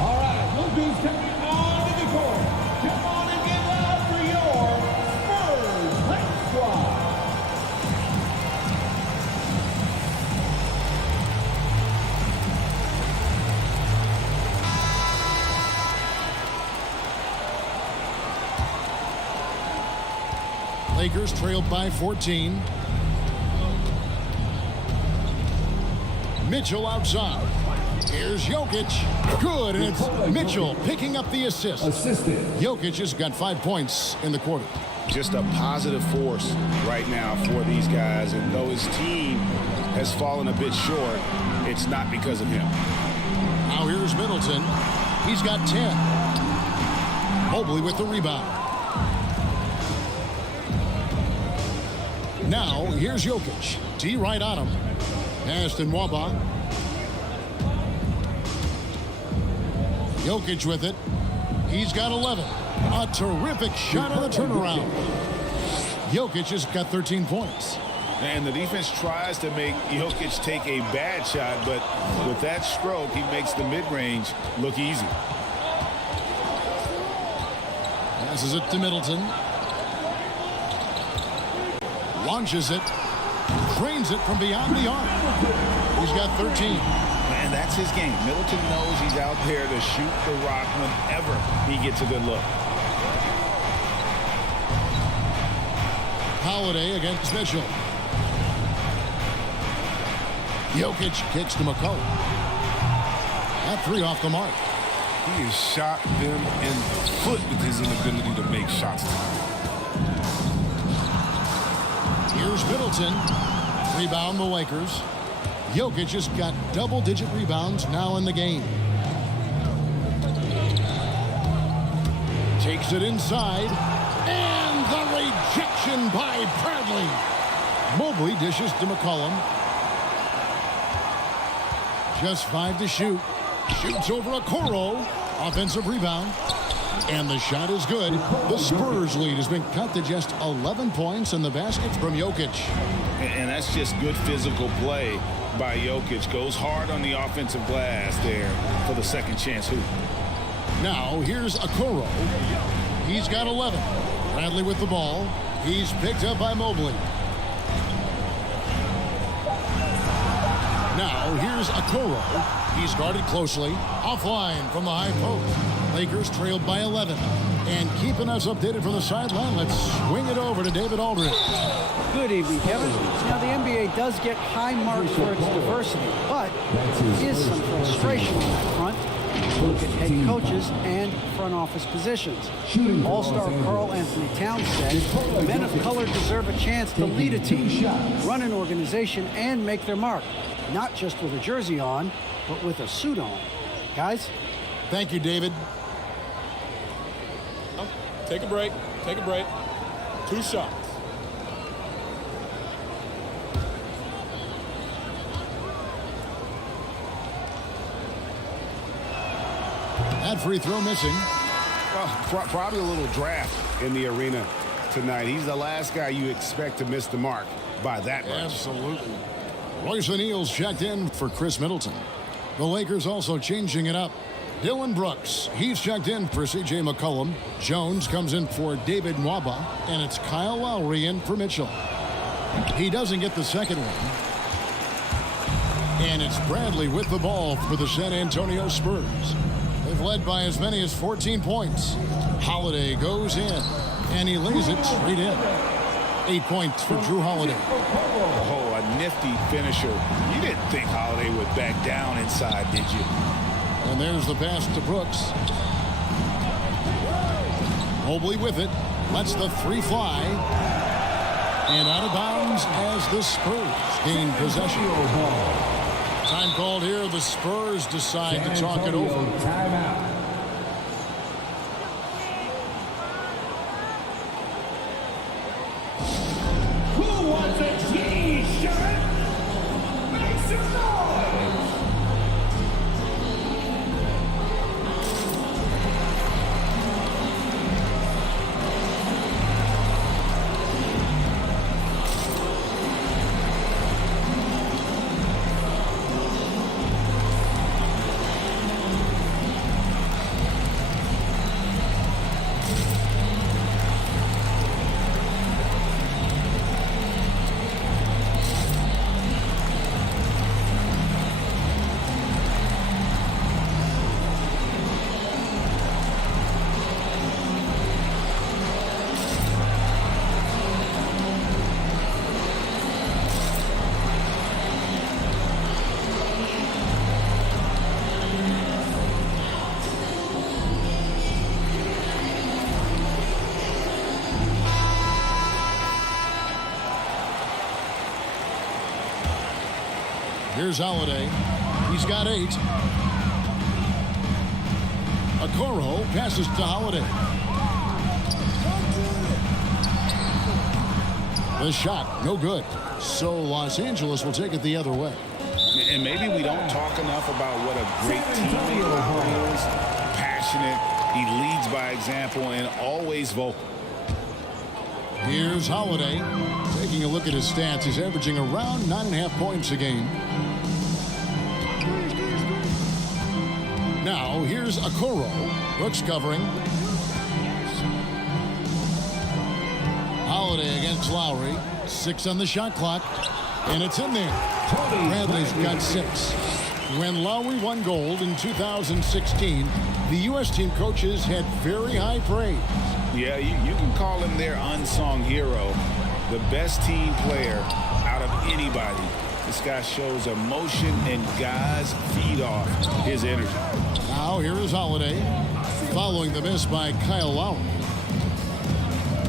All right, look who's coming onto the court. Come on and give it up for your Spurs squad. Lakers trailed by 14. Mitchell outside. Here's Jokic. Good, and it's Mitchell picking up the assist. Jokic has got 5 points in the quarter. Just a positive force right now for these guys. And though his team has fallen a bit short, it's not because of him. Now here's Middleton. He's got 10. Mobley with the rebound. Now here's Jokic. T right on him. Pass to Nwaba. Jokic with it. He's got 11. A terrific shot on the turnaround. Jokic has got 13 points. And the defense tries to make Jokic take a bad shot, but with that stroke, he makes the mid-range look easy. Passes it to Middleton. Launches it. Drains it from beyond the arc. He's got 13. Man, that's his game. Middleton knows he's out there to shoot the rock whenever he gets a good look. Holiday against Mitchell. Jokic kicks to McCollum. That three off the mark. He has shot them in the foot with his inability to make shots. Here's Middleton. Rebound the Lakers. Jokic has got double-digit rebounds now in the game. Takes it inside. And the rejection by Bradley. Mobley dishes to McCollum. Just 5 to shoot. Shoots over Okoro. Offensive rebound. And the shot is good. The Spurs lead has been cut to just 11 points in the basket from Jokic. And that's just good physical play by Jokic. Goes hard on the offensive glass there for the second chance hoop. Now here's Okoro. He's got 11. Bradley with the ball. He's picked up by Mobley. Now here's Okoro. He's guarded closely. Offline from the high post. Lakers trailed by 11. And keeping us updated from the sideline, let's swing it over to David Aldridge. Good evening, Kevin. Now, the NBA does get high marks for its diversity, but there is some frustration on that front. Look at head coaches and front office positions. All-star Karl Anthony Towns said, men of color deserve a chance to lead a team, run an organization, and make their mark. Not just with a jersey on, but with a suit on. Guys? Thank you, David. Take a break. Take a break. 2 shots. That free throw missing. Well, probably a little draft in the arena tonight. He's the last guy you expect to miss the mark by that much. Absolutely. Royce O'Neal's checked in for Chris Middleton. The Lakers also changing it up. Dylan Brooks, he's checked in for C.J. McCollum. Jones comes in for David Nwaba. And it's Kyle Lowry in for Mitchell. He doesn't get the second one. And it's Bradley with the ball for the San Antonio Spurs. They've led by as many as 14 points. Holiday goes in, and he lays it straight in. 8 points for Drew Holiday. Oh, a nifty finisher. You didn't think Holiday would back down inside, did you? And there's the pass to Brooks. Mobley with it. Lets the three fly. And out of bounds as the Spurs gain possession. Time called here. The Spurs decide to talk it over. Timeout. Who wants a T-shirt? Make some noise! Here's Holiday. He's got 8. Okoro passes to Holiday. The shot, no good. So Los Angeles will take it the other way. And maybe we don't talk enough about what a great teammate Lowry is. Passionate. He leads by example and always vocal. Here's Holiday. Taking a look at his stats, he's averaging around 9.5 points a game. Now, here's Okoro. Brooks covering. Holiday against Lowry. 6 on the shot clock. And it's in there. Bradley's got 6. When Lowry won gold in 2016, the U.S. team coaches had very high praise. Yeah, you can call him their unsung hero. The best team player out of anybody. This guy shows emotion, and guys feed off his energy. Now here is Holiday, following the miss by Kyle Lowry.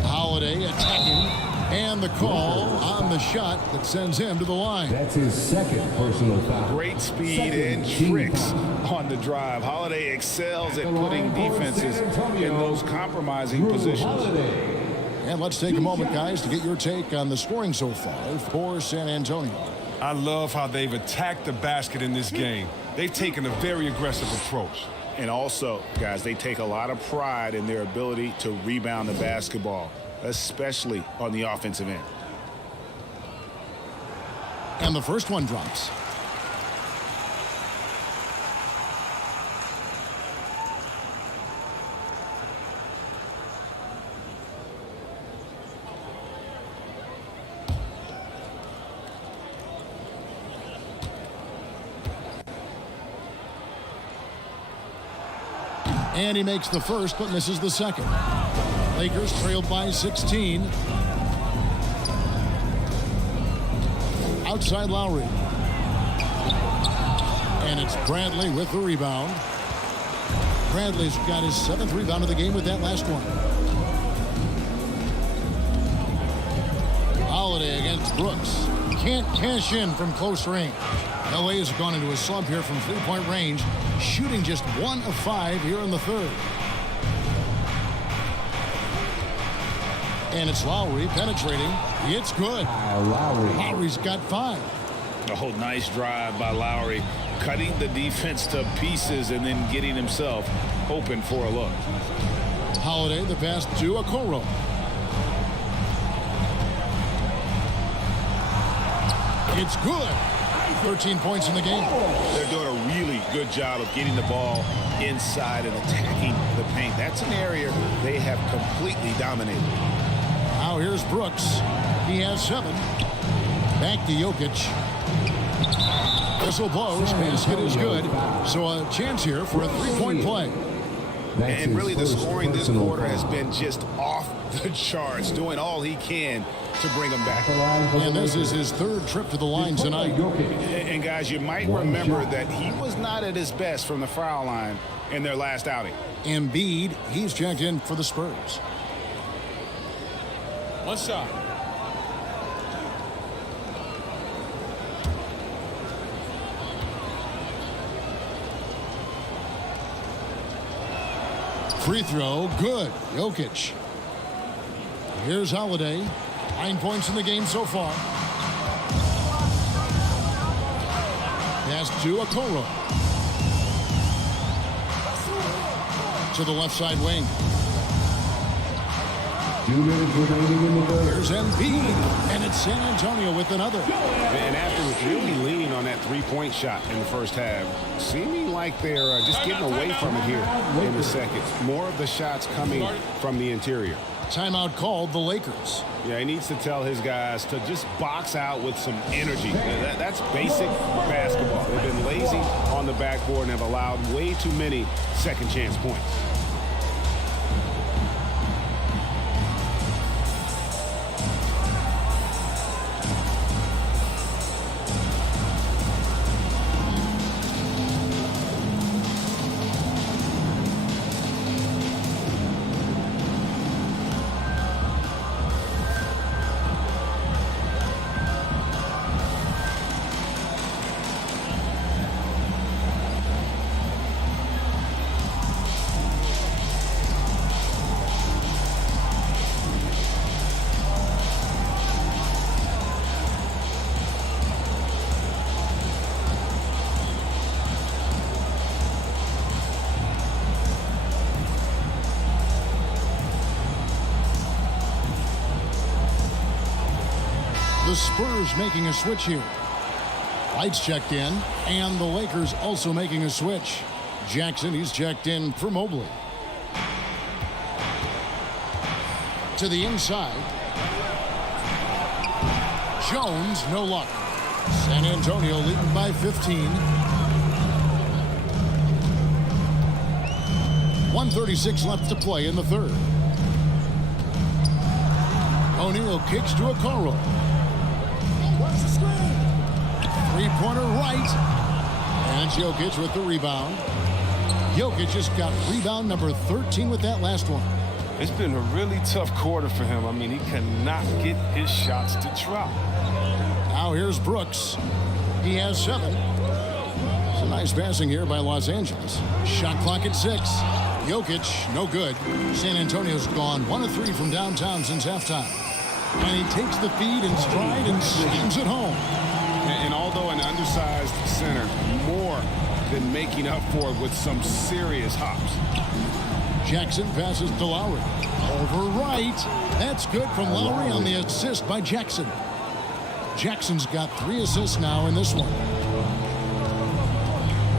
Holiday attacking, and the call on the shot that sends him to the line. That's his second personal foul. Great speed and tricks on the drive. Holiday excels at putting defenses in those compromising positions. And let's take a moment, guys, to get your take on the scoring so far for San Antonio. I love how they've attacked the basket in this game. They've taken a very aggressive approach. And also, guys, they take a lot of pride in their ability to rebound the basketball, especially on the offensive end. And the first one drops. And he makes the first, but misses the second. Lakers trailed by 16. Outside Lowry. And it's Bradley with the rebound. Bradley's got his 7th rebound of the game with that last one. Holiday against Brooks. Can't cash in from close range. LA has gone into a slump here from three-point range, shooting just 1 of 5 here in the third. And it's Lowry penetrating. It's good. Lowry's got 5. Oh, nice drive by Lowry, cutting the defense to pieces and then getting himself open for a look. Holiday, the pass to Okoro. It's good. 13 points in the game. They're doing a really good job of getting the ball inside and attacking the paint. That's an area they have completely dominated. Now here's Brooks. He has 7. Back to Jokic. Whistle blows. Basket is good. So a chance here for a 3-point play. And really the scoring this quarter has been just off the charts, doing all he can to bring him back. And this is his 3rd trip to the line tonight. And guys, you might remember that he was not at his best from the foul line in their last outing. Embiid, he's checked in for the Spurs. One shot. Free throw, good. Jokic. Here's Holiday. 9 points in the game so far. Pass to Okoro. To the left side wing. 2 minutes remaining in the third. Here's Embiid. And it's San Antonio with another. And after really leaning on that three-point shot in the first half, seeming like they're just getting away from it here in the second. More of the shots coming from the interior. Timeout called the Lakers. Yeah, he needs to tell his guys to just box out with some energy. That's basic basketball. They've been lazy on the backboard and have allowed way too many second chance points. Spurs making a switch here. Wright's checked in, and the Lakers also making a switch. Jackson, he's checked in for Mobley. To the inside. Jones, no luck. San Antonio leading by 15. 1:36 left to play in the third. O'Neal kicks to Okoro. Three-pointer right. And Jokic with the rebound. Jokic just got rebound number 13 with that last one. It's been a really tough quarter for him. I mean, he cannot get his shots to drop. Now here's Brooks. He has 7. It's a nice passing here by Los Angeles. Shot clock at 6. Jokic, no good. San Antonio's gone 1 of 3 from downtown since halftime. And he takes the feed in stride and slams it home. And although an undersized center, more than making up for it with some serious hops. Jackson passes to Lowry. Over right. That's good from Lowry on the assist by Jackson. Jackson's got 3 assists now in this one.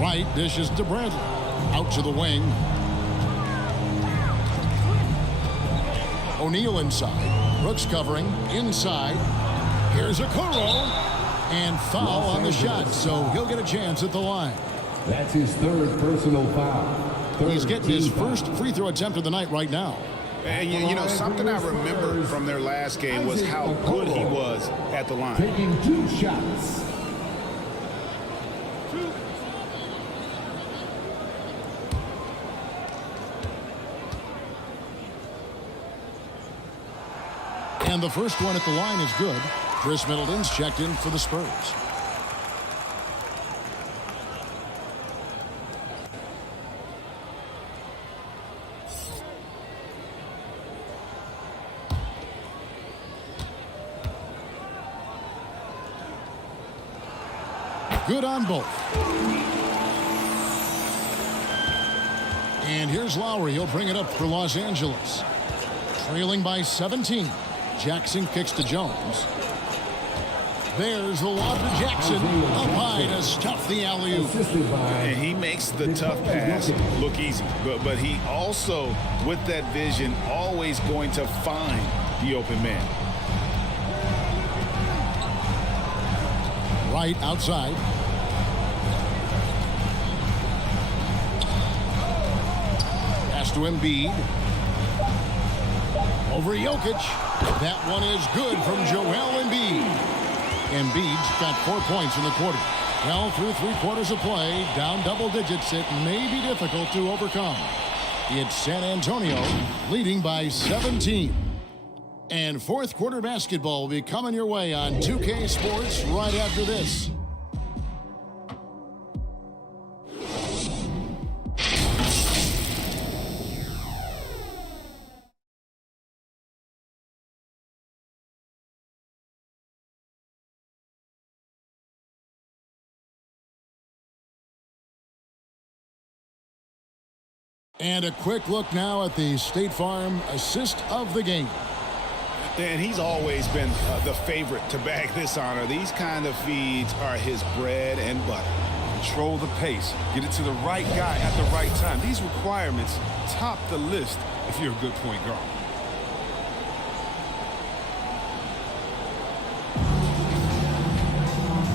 Wright dishes to Bradley. Out to the wing. O'Neal inside. Brooks covering. Inside. Here's Okoro. And foul on the shot, so he'll get a chance at the line. That's his 3rd personal foul. He's getting his first free throw attempt of the night right now. And you know, something I remember from their last game was how good he was at the line. Taking 2 shots. And the first one at the line is good. Chris Middleton's checked in for the Spurs. Good on both. And here's Lowry. He'll bring it up for Los Angeles. Trailing by 17. Jackson kicks to Jones. There's the lob to Jackson. Up high to stuff the alley-oop. And he makes the tough pass look easy. But he also, with that vision, always going to find the open man. Right outside. Pass to Embiid. Over Jokic. That one is good from Joel Embiid. Embiid's got 4 points in the quarter. Well, through 3 quarters of play, down double digits, it may be difficult to overcome. It's San Antonio leading by 17. And fourth quarter basketball will be coming your way on 2K Sports right after this. And a quick look now at the State Farm assist of the game. And he's always been the favorite to bag this honor. These kind of feeds are his bread and butter. Control the pace. Get it to the right guy at the right time. These requirements top the list if you're a good point guard.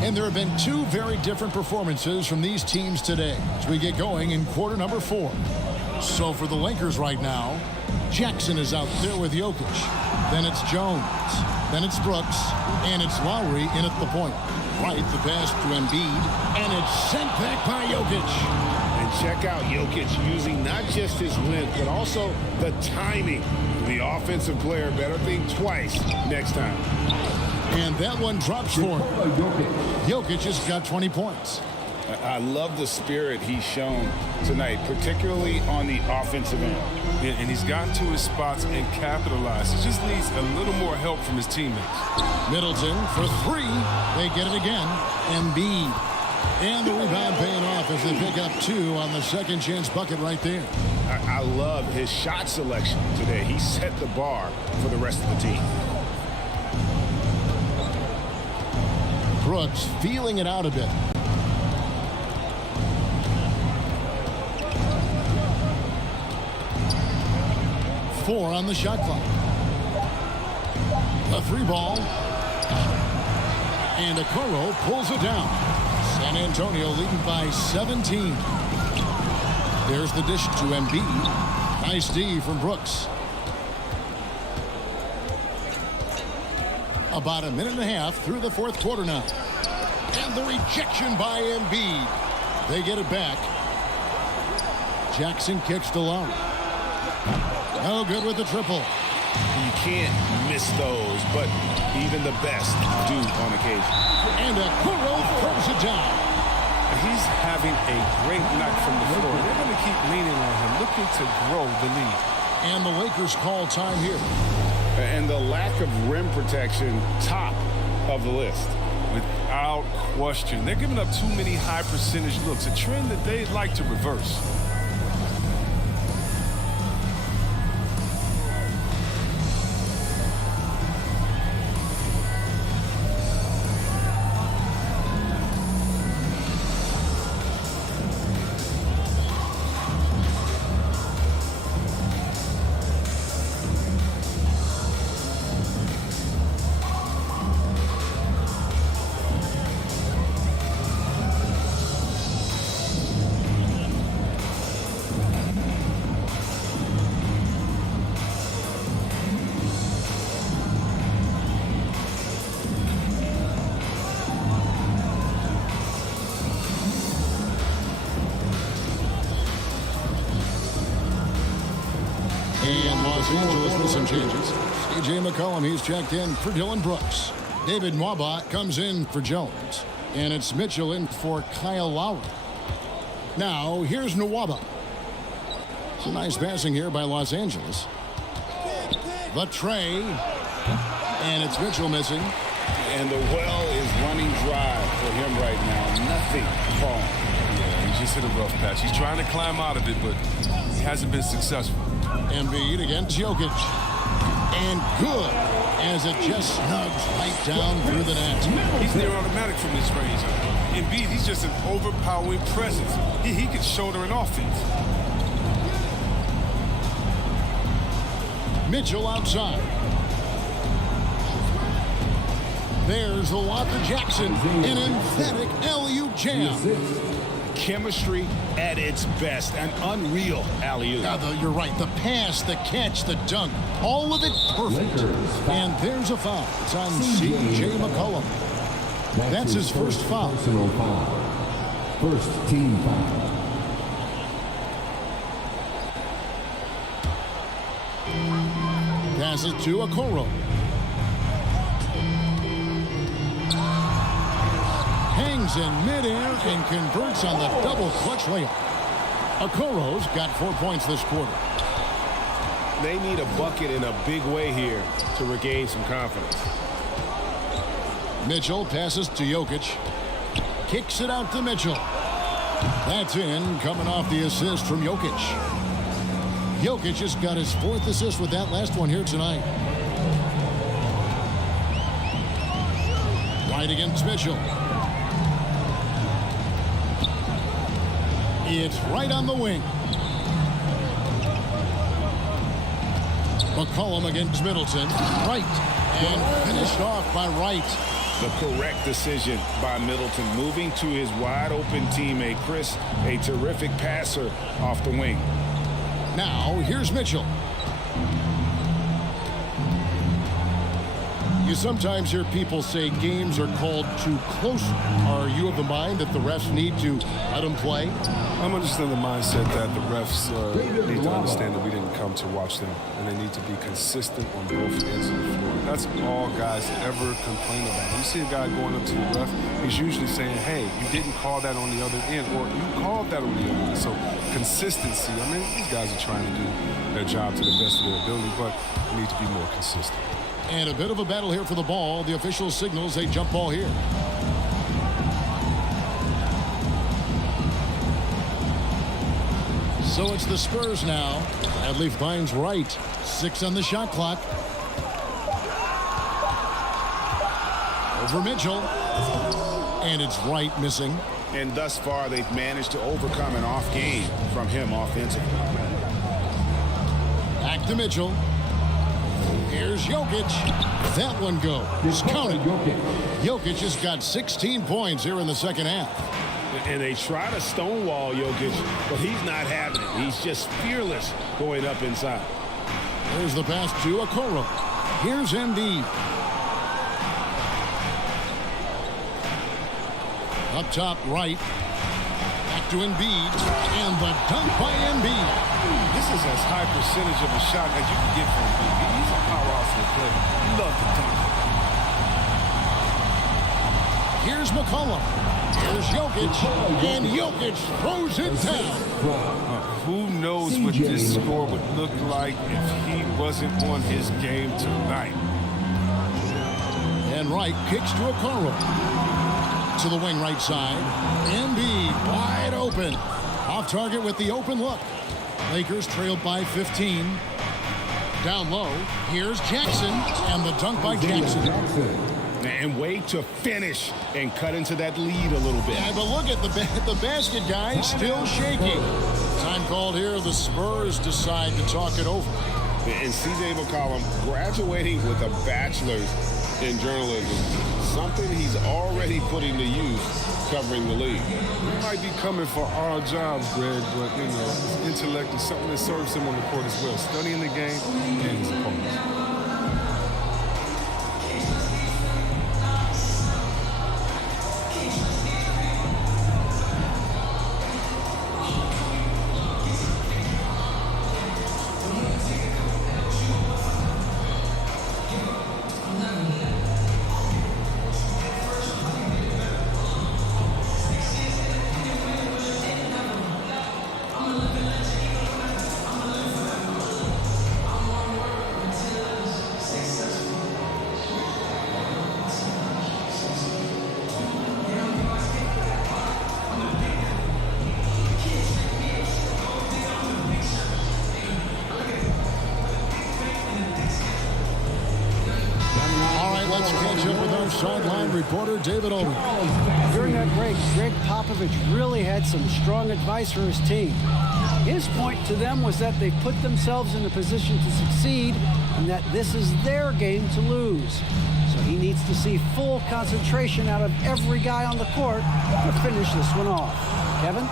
And there have been 2 very different performances from these teams today as we get going in quarter number 4. So for the Lakers right now, Jackson is out there with Jokic. Then it's Jones. Then it's Brooks. And it's Lowry in at the point. Right, the pass to Embiid. And it's sent back by Jokic. And check out Jokic using not just his length, but also the timing. The offensive player better think twice next time. And that one drops for him. Jokic has got 20 points. I love the spirit he's shown tonight, particularly on the offensive end. Yeah, and he's gotten to his spots and capitalized. He just needs a little more help from his teammates. Middleton for 3. They get it again. Embiid. And the rebound paying off as they pick up 2 on the second chance bucket right there. I love his shot selection today. He set the bar for the rest of the team. Brooks feeling it out a bit. Four on the shot clock. A 3-ball. And Okoro pulls it down. San Antonio leading by 17. There's the dish to Embiid. Nice D from Brooks. About a minute and a half through the fourth quarter now. And the rejection by Embiid. They get it back. Jackson kicks to Lowry. No good with the triple. You can't miss those, but even the best do on occasion. And Okoro throws it down. He's having a great night from the floor. They're going to keep leaning on him, looking to grow the lead. And the Lakers call time here. And the lack of rim protection, top of the list. Without question. They're giving up too many high percentage looks, a trend that they'd like to reverse. And Los Angeles with some changes. C.J. McCollum, he's checked in for Dylan Brooks. David Nwaba comes in for Jones. And it's Mitchell in for Kyle Lowry. Now, here's Nwaba. Some nice passing here by Los Angeles. The tray. And it's Mitchell missing. And the well is running dry for him right now. Nothing wrong. Yeah, he just hit a rough patch. He's trying to climb out of it, but he hasn't been successful. Embiid against Jokic. And good, as it just snugs right down through the net. He's near automatic from this range. Embiid, he's just an overpowering presence. He can shoulder an offense. Mitchell outside. There's the lob to Jackson. An emphatic alley-oop jam. Chemistry at its best. An unreal alley-oop. You're right. The pass, the catch, the dunk. All of it perfect. And there's a foul. It's on C.J. McCollum. That's his first foul. Personal foul. First team foul. Passes to Okoro. Hangs in midair and converts on the double clutch layup. Okoro's got 4 points this quarter. They need a bucket in a big way here to regain some confidence. Mitchell passes to Jokic. Kicks it out to Mitchell. That's in, coming off the assist from Jokic. Jokic just got his 4th assist with that last one here tonight. Right against Mitchell. It's right on the wing. McCollum against Middleton. Right. And finished off by Wright. The correct decision by Middleton, moving to his wide-open teammate, Chris, a terrific passer off the wing. Now, here's Mitchell. You sometimes hear people say games are called too close. Are you of the mind that the refs need to let them play? I'm just in the mindset that the refs need to understand that we didn't come to watch them, and they need to be consistent on both ends of the floor. That's all guys ever complain about. You see a guy going up to the ref, he's usually saying, hey, you didn't call that on the other end, or you called that on the other end. So consistency, I mean, these guys are trying to do their job to the best of their ability, but they need to be more consistent. And a bit of a battle here for the ball. The official signals a jump ball here. So it's the Spurs now. Bradley finds Wright. 6 on the shot clock. Over Mitchell. And it's Wright missing. And thus far, they've managed to overcome an off game from him offensively. Back to Mitchell. Here's Jokic. That one goes. Count it. Jokic has got 16 points here in the second half. And they try to stonewall Jokic, but he's not having it. He's just fearless going up inside. There's the pass to Okoro. Here's Embiid. Up top right. Back to Embiid. And the dunk by Embiid. This is as high percentage of a shot as you can get from Embiid. He's a powerhouse player. Love the dunk. Here's McCollum. Here's Jokic. And Jokic throws it down. Who knows what this score would look like if he wasn't on his game tonight. And Wright kicks to Okoro. To the wing right side. Embiid wide open. Off target with the open look. Lakers trailed by 15. Down low. Here's Jackson. And the dunk by Jackson. And wait to finish and cut into that lead a little bit. Yeah, but look at the basket guy still shaking. Time called here. The Spurs decide to talk it over. And C.J. McCollum graduating with a bachelor's in journalism. Something he's already putting to use covering the league. He might be coming for our jobs, Greg, but, you know, his intellect is something that serves him on the court as well. Studying the game and his opponents. Sideline reporter David Olden. During that break, Greg Popovich really had some strong advice for his team. His point to them was that they put themselves in a position to succeed and that this is their game to lose. So he needs to see full concentration out of every guy on the court to finish this one off. Kevin?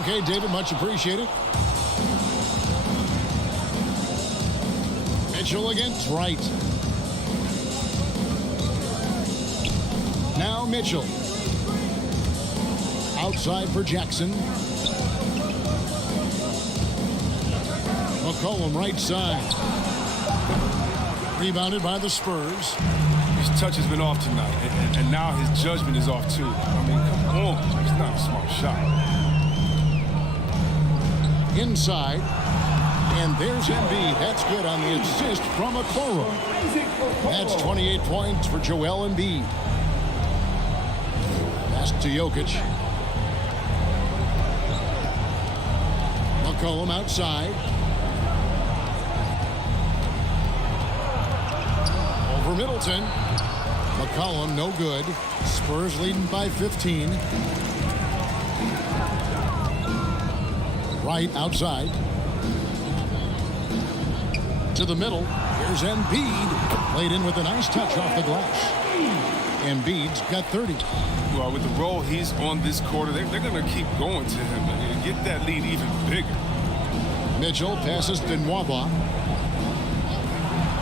Okay, David, much appreciated. Mitchell against Wright. Now Mitchell. Outside for Jackson. McCollum right side. Rebounded by the Spurs. His touch has been off tonight, and now his judgment is off too. I mean, come on. It's not a smart shot. Inside. And there's Embiid. That's good on the assist from Okoro. That's 28 points for Joel Embiid. Pass to Jokic. McCollum outside. Over Middleton. McCollum no good. Spurs leading by 15. Right outside. To the middle. Here's Embiid. Laid in with a nice touch off the glass. Embiid's got 30. Well, with the role he's on this quarter, they're going to keep going to him and get that lead even bigger. Mitchell passes to Nwaba.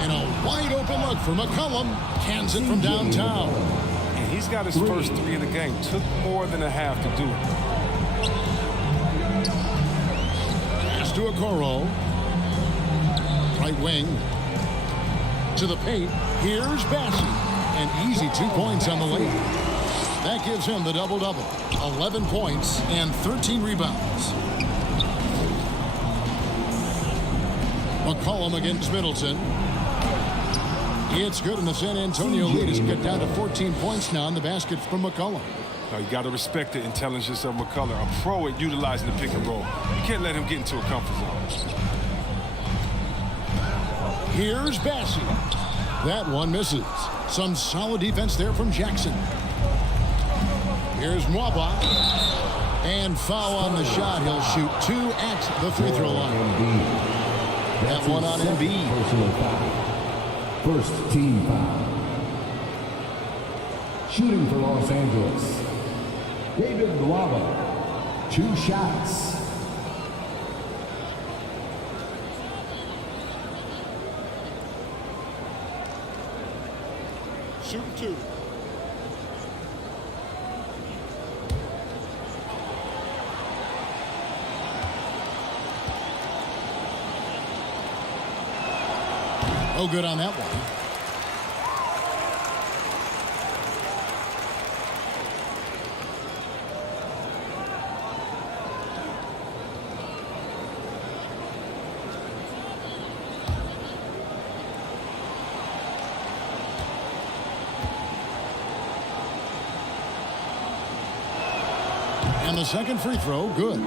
And a wide open look for McCollum. Cans it from downtown. And he's got his first three in the game. Took more than a half to do it. Pass to Okoro. Right wing. To the paint. Here's Bassey. An easy 2 points on the lane. That gives him the double-double. 11 points and 13 rebounds. McCollum against Middleton. It's good, and the San Antonio lead has got down to 14 points now in the basket from McCollum. Now, you got to respect the intelligence of McCollum. A pro at utilizing the pick and roll. You can't let him get into a comfort zone. Here's Bassey. That one misses. Some solid defense there from Jackson. Here's Mwaba. And foul on the shot. He'll shoot 2 at the free throw line. That one on Embiid. Personal foul. First team foul. Shooting for Los Angeles, David Nwaba. 2 shots. Shoot 2. No good on that one. And the second free throw, good.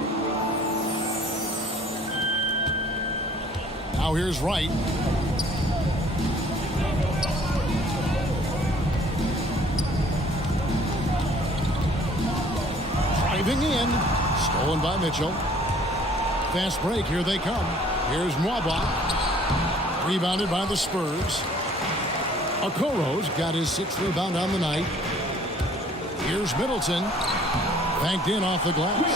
Now here's Wright. Driving in. Stolen by Mitchell. Fast break, here they come. Here's Mwaba. Rebounded by the Spurs. Okoro's got his 6th rebound on the night. Here's Middleton. Banked in off the glass.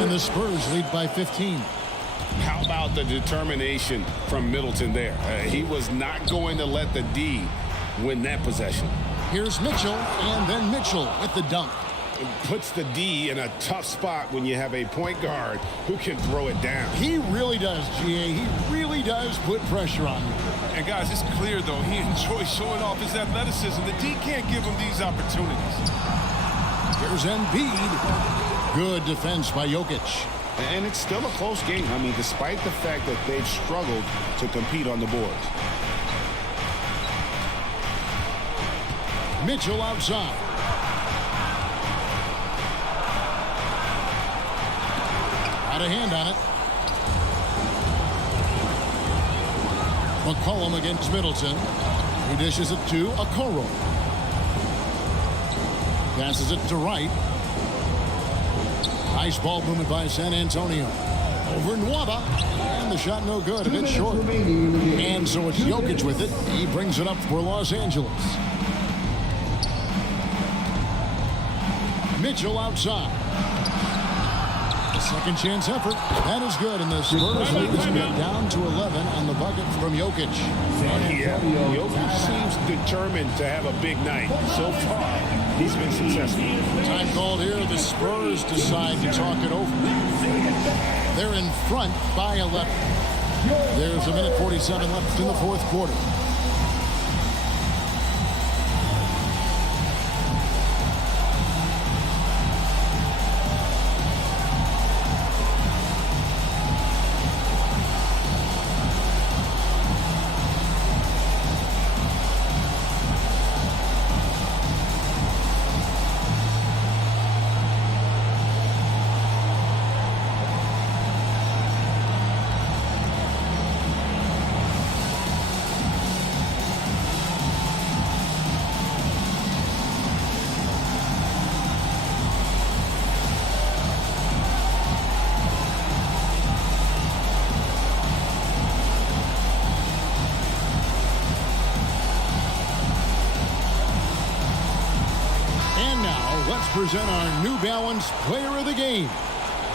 And the Spurs lead by 15. How about the determination from Middleton there? He was not going to let the D win that possession. Here's Mitchell, and then Mitchell with the dunk. It puts the D in a tough spot when you have a point guard who can throw it down. He really does, GA. He really does put pressure on you. And guys, it's clear, though, he enjoys showing off his athleticism. The D can't give him these opportunities. Here's Embiid. Good defense by Jokic. And it's still a close game. I mean, despite the fact that they've struggled to compete on the boards. Mitchell outside. Got a hand on it. McCollum against Middleton. He dishes it to Okoro. Passes it to Wright. Nice ball movement by San Antonio. Over Nwaba. And the shot no good. A bit short. And so it's Jokic with it. He brings it up for Los Angeles. Mitchell outside. A second chance effort. That is good. And the Spurs lead is cut down to 11 on the bucket from Jokic. Yeah, Jokic seems determined to have a big night. So far, he's been successful. Time called here. The Spurs decide to talk it over. They're in front by 11. There's a minute 47 left in the fourth quarter. Present our New Balance Player of the Game,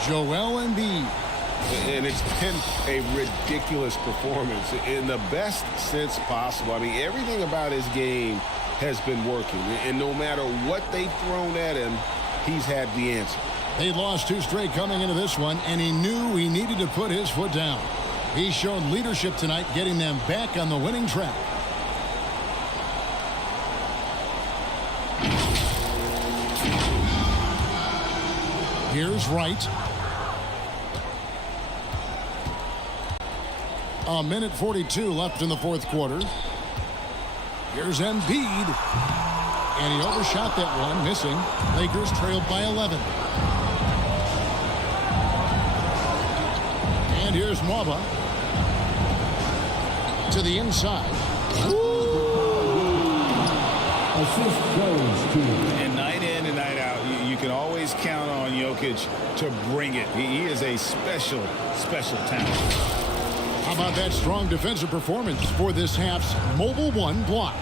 Joel Embiid. And it's been a ridiculous performance in the best sense possible. I mean, everything about his game has been working. And no matter what they've thrown at him, he's had the answer. They lost 2 straight coming into this one, and he knew he needed to put his foot down. He showed leadership tonight, getting them back on the winning track. Here's Wright. A minute 42 left in the fourth quarter. Here's Embiid. And he overshot that one, missing. Lakers trailed by 11. And here's Mwaba. To the inside. Assist goes to. And night in and night out, can always count on Jokic to bring it. He is a special, special talent. How about that strong defensive performance for this half's Mobile One block?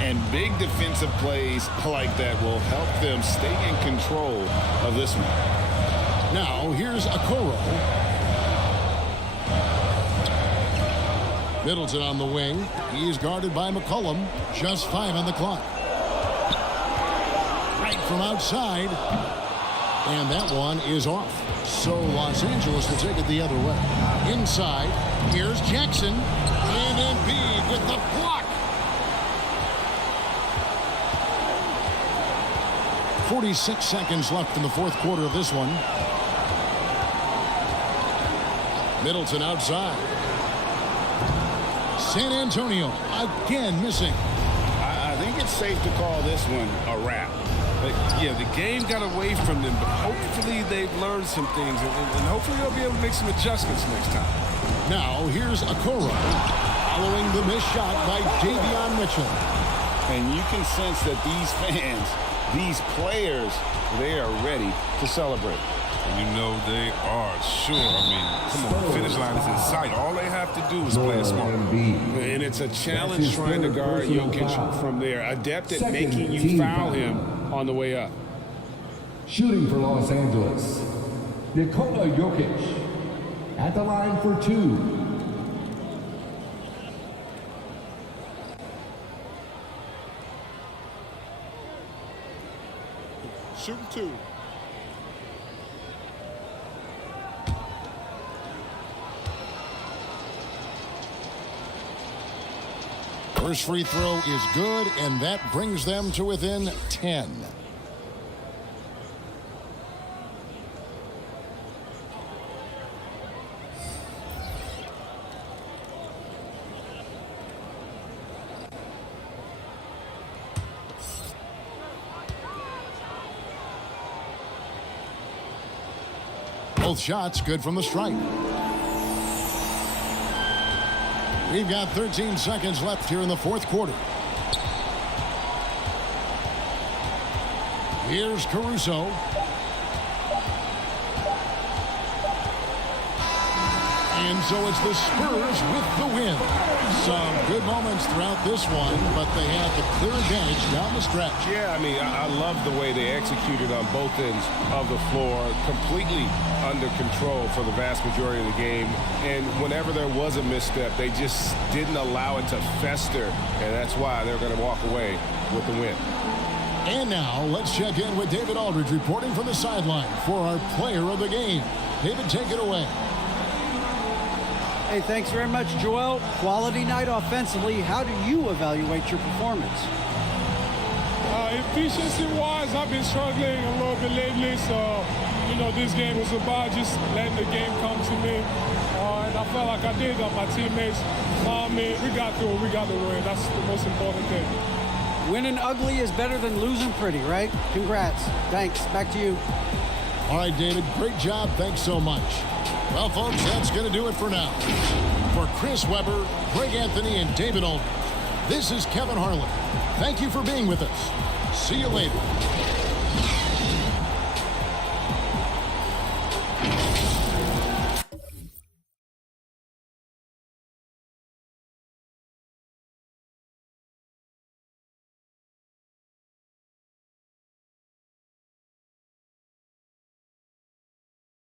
And big defensive plays like that will help them stay in control of this one. Now, here's Okoro. Middleton on the wing. He's guarded by McCollum. Just 5 on the clock. Right from outside. And that one is off. So Los Angeles will take it the other way. Inside, here's Jackson. And Embiid with the block. 46 seconds left in the fourth quarter of this one. Middleton outside. San Antonio again missing. I think it's safe to call this one a wrap. But yeah, the game got away from them, but hopefully they've learned some things, and hopefully they'll be able to make some adjustments next time. Now here's Okoro following the missed shot by Davion Mitchell. And you can sense that these fans, these players, they are ready to celebrate. And you know they are, sure. I mean, come on, the finish line is in sight. All they have to do is play smart. And it's a challenge trying to guard Jokic from there. Adept at making you foul him on the way up. Shooting for Los Angeles, Nikola Jokic at the line for 2. Shooting 2. First free throw is good, and that brings them to within 10. Both shots good from the stripe. We've got 13 seconds left here in the fourth quarter. Here's Caruso. And so it's the Spurs with the win. Some good moments throughout this one, but they had the clear advantage down the stretch. Yeah, I mean, I love the way they executed on both ends of the floor. Completely under control for the vast majority of the game. And whenever there was a misstep, they just didn't allow it to fester. And that's why they're going to walk away with the win. And now let's check in with David Aldridge reporting from the sideline for our player of the game. David, take it away. Hey, thanks very much, Joel. Quality night offensively. How do you evaluate your performance? Efficiency-wise, I've been struggling a little bit lately, so, you know, this game was about just letting the game come to me. And I felt like I did that. My teammates found me. We got through it. We got the win. That's the most important thing. Winning ugly is better than losing pretty, right? Congrats. Thanks. Back to you. All right, David. Great job. Thanks so much. Well, folks, that's going to do it for now. For Chris Webber, Greg Anthony, and David Aldridge, this is Kevin Harlan. Thank you for being with us. See you later.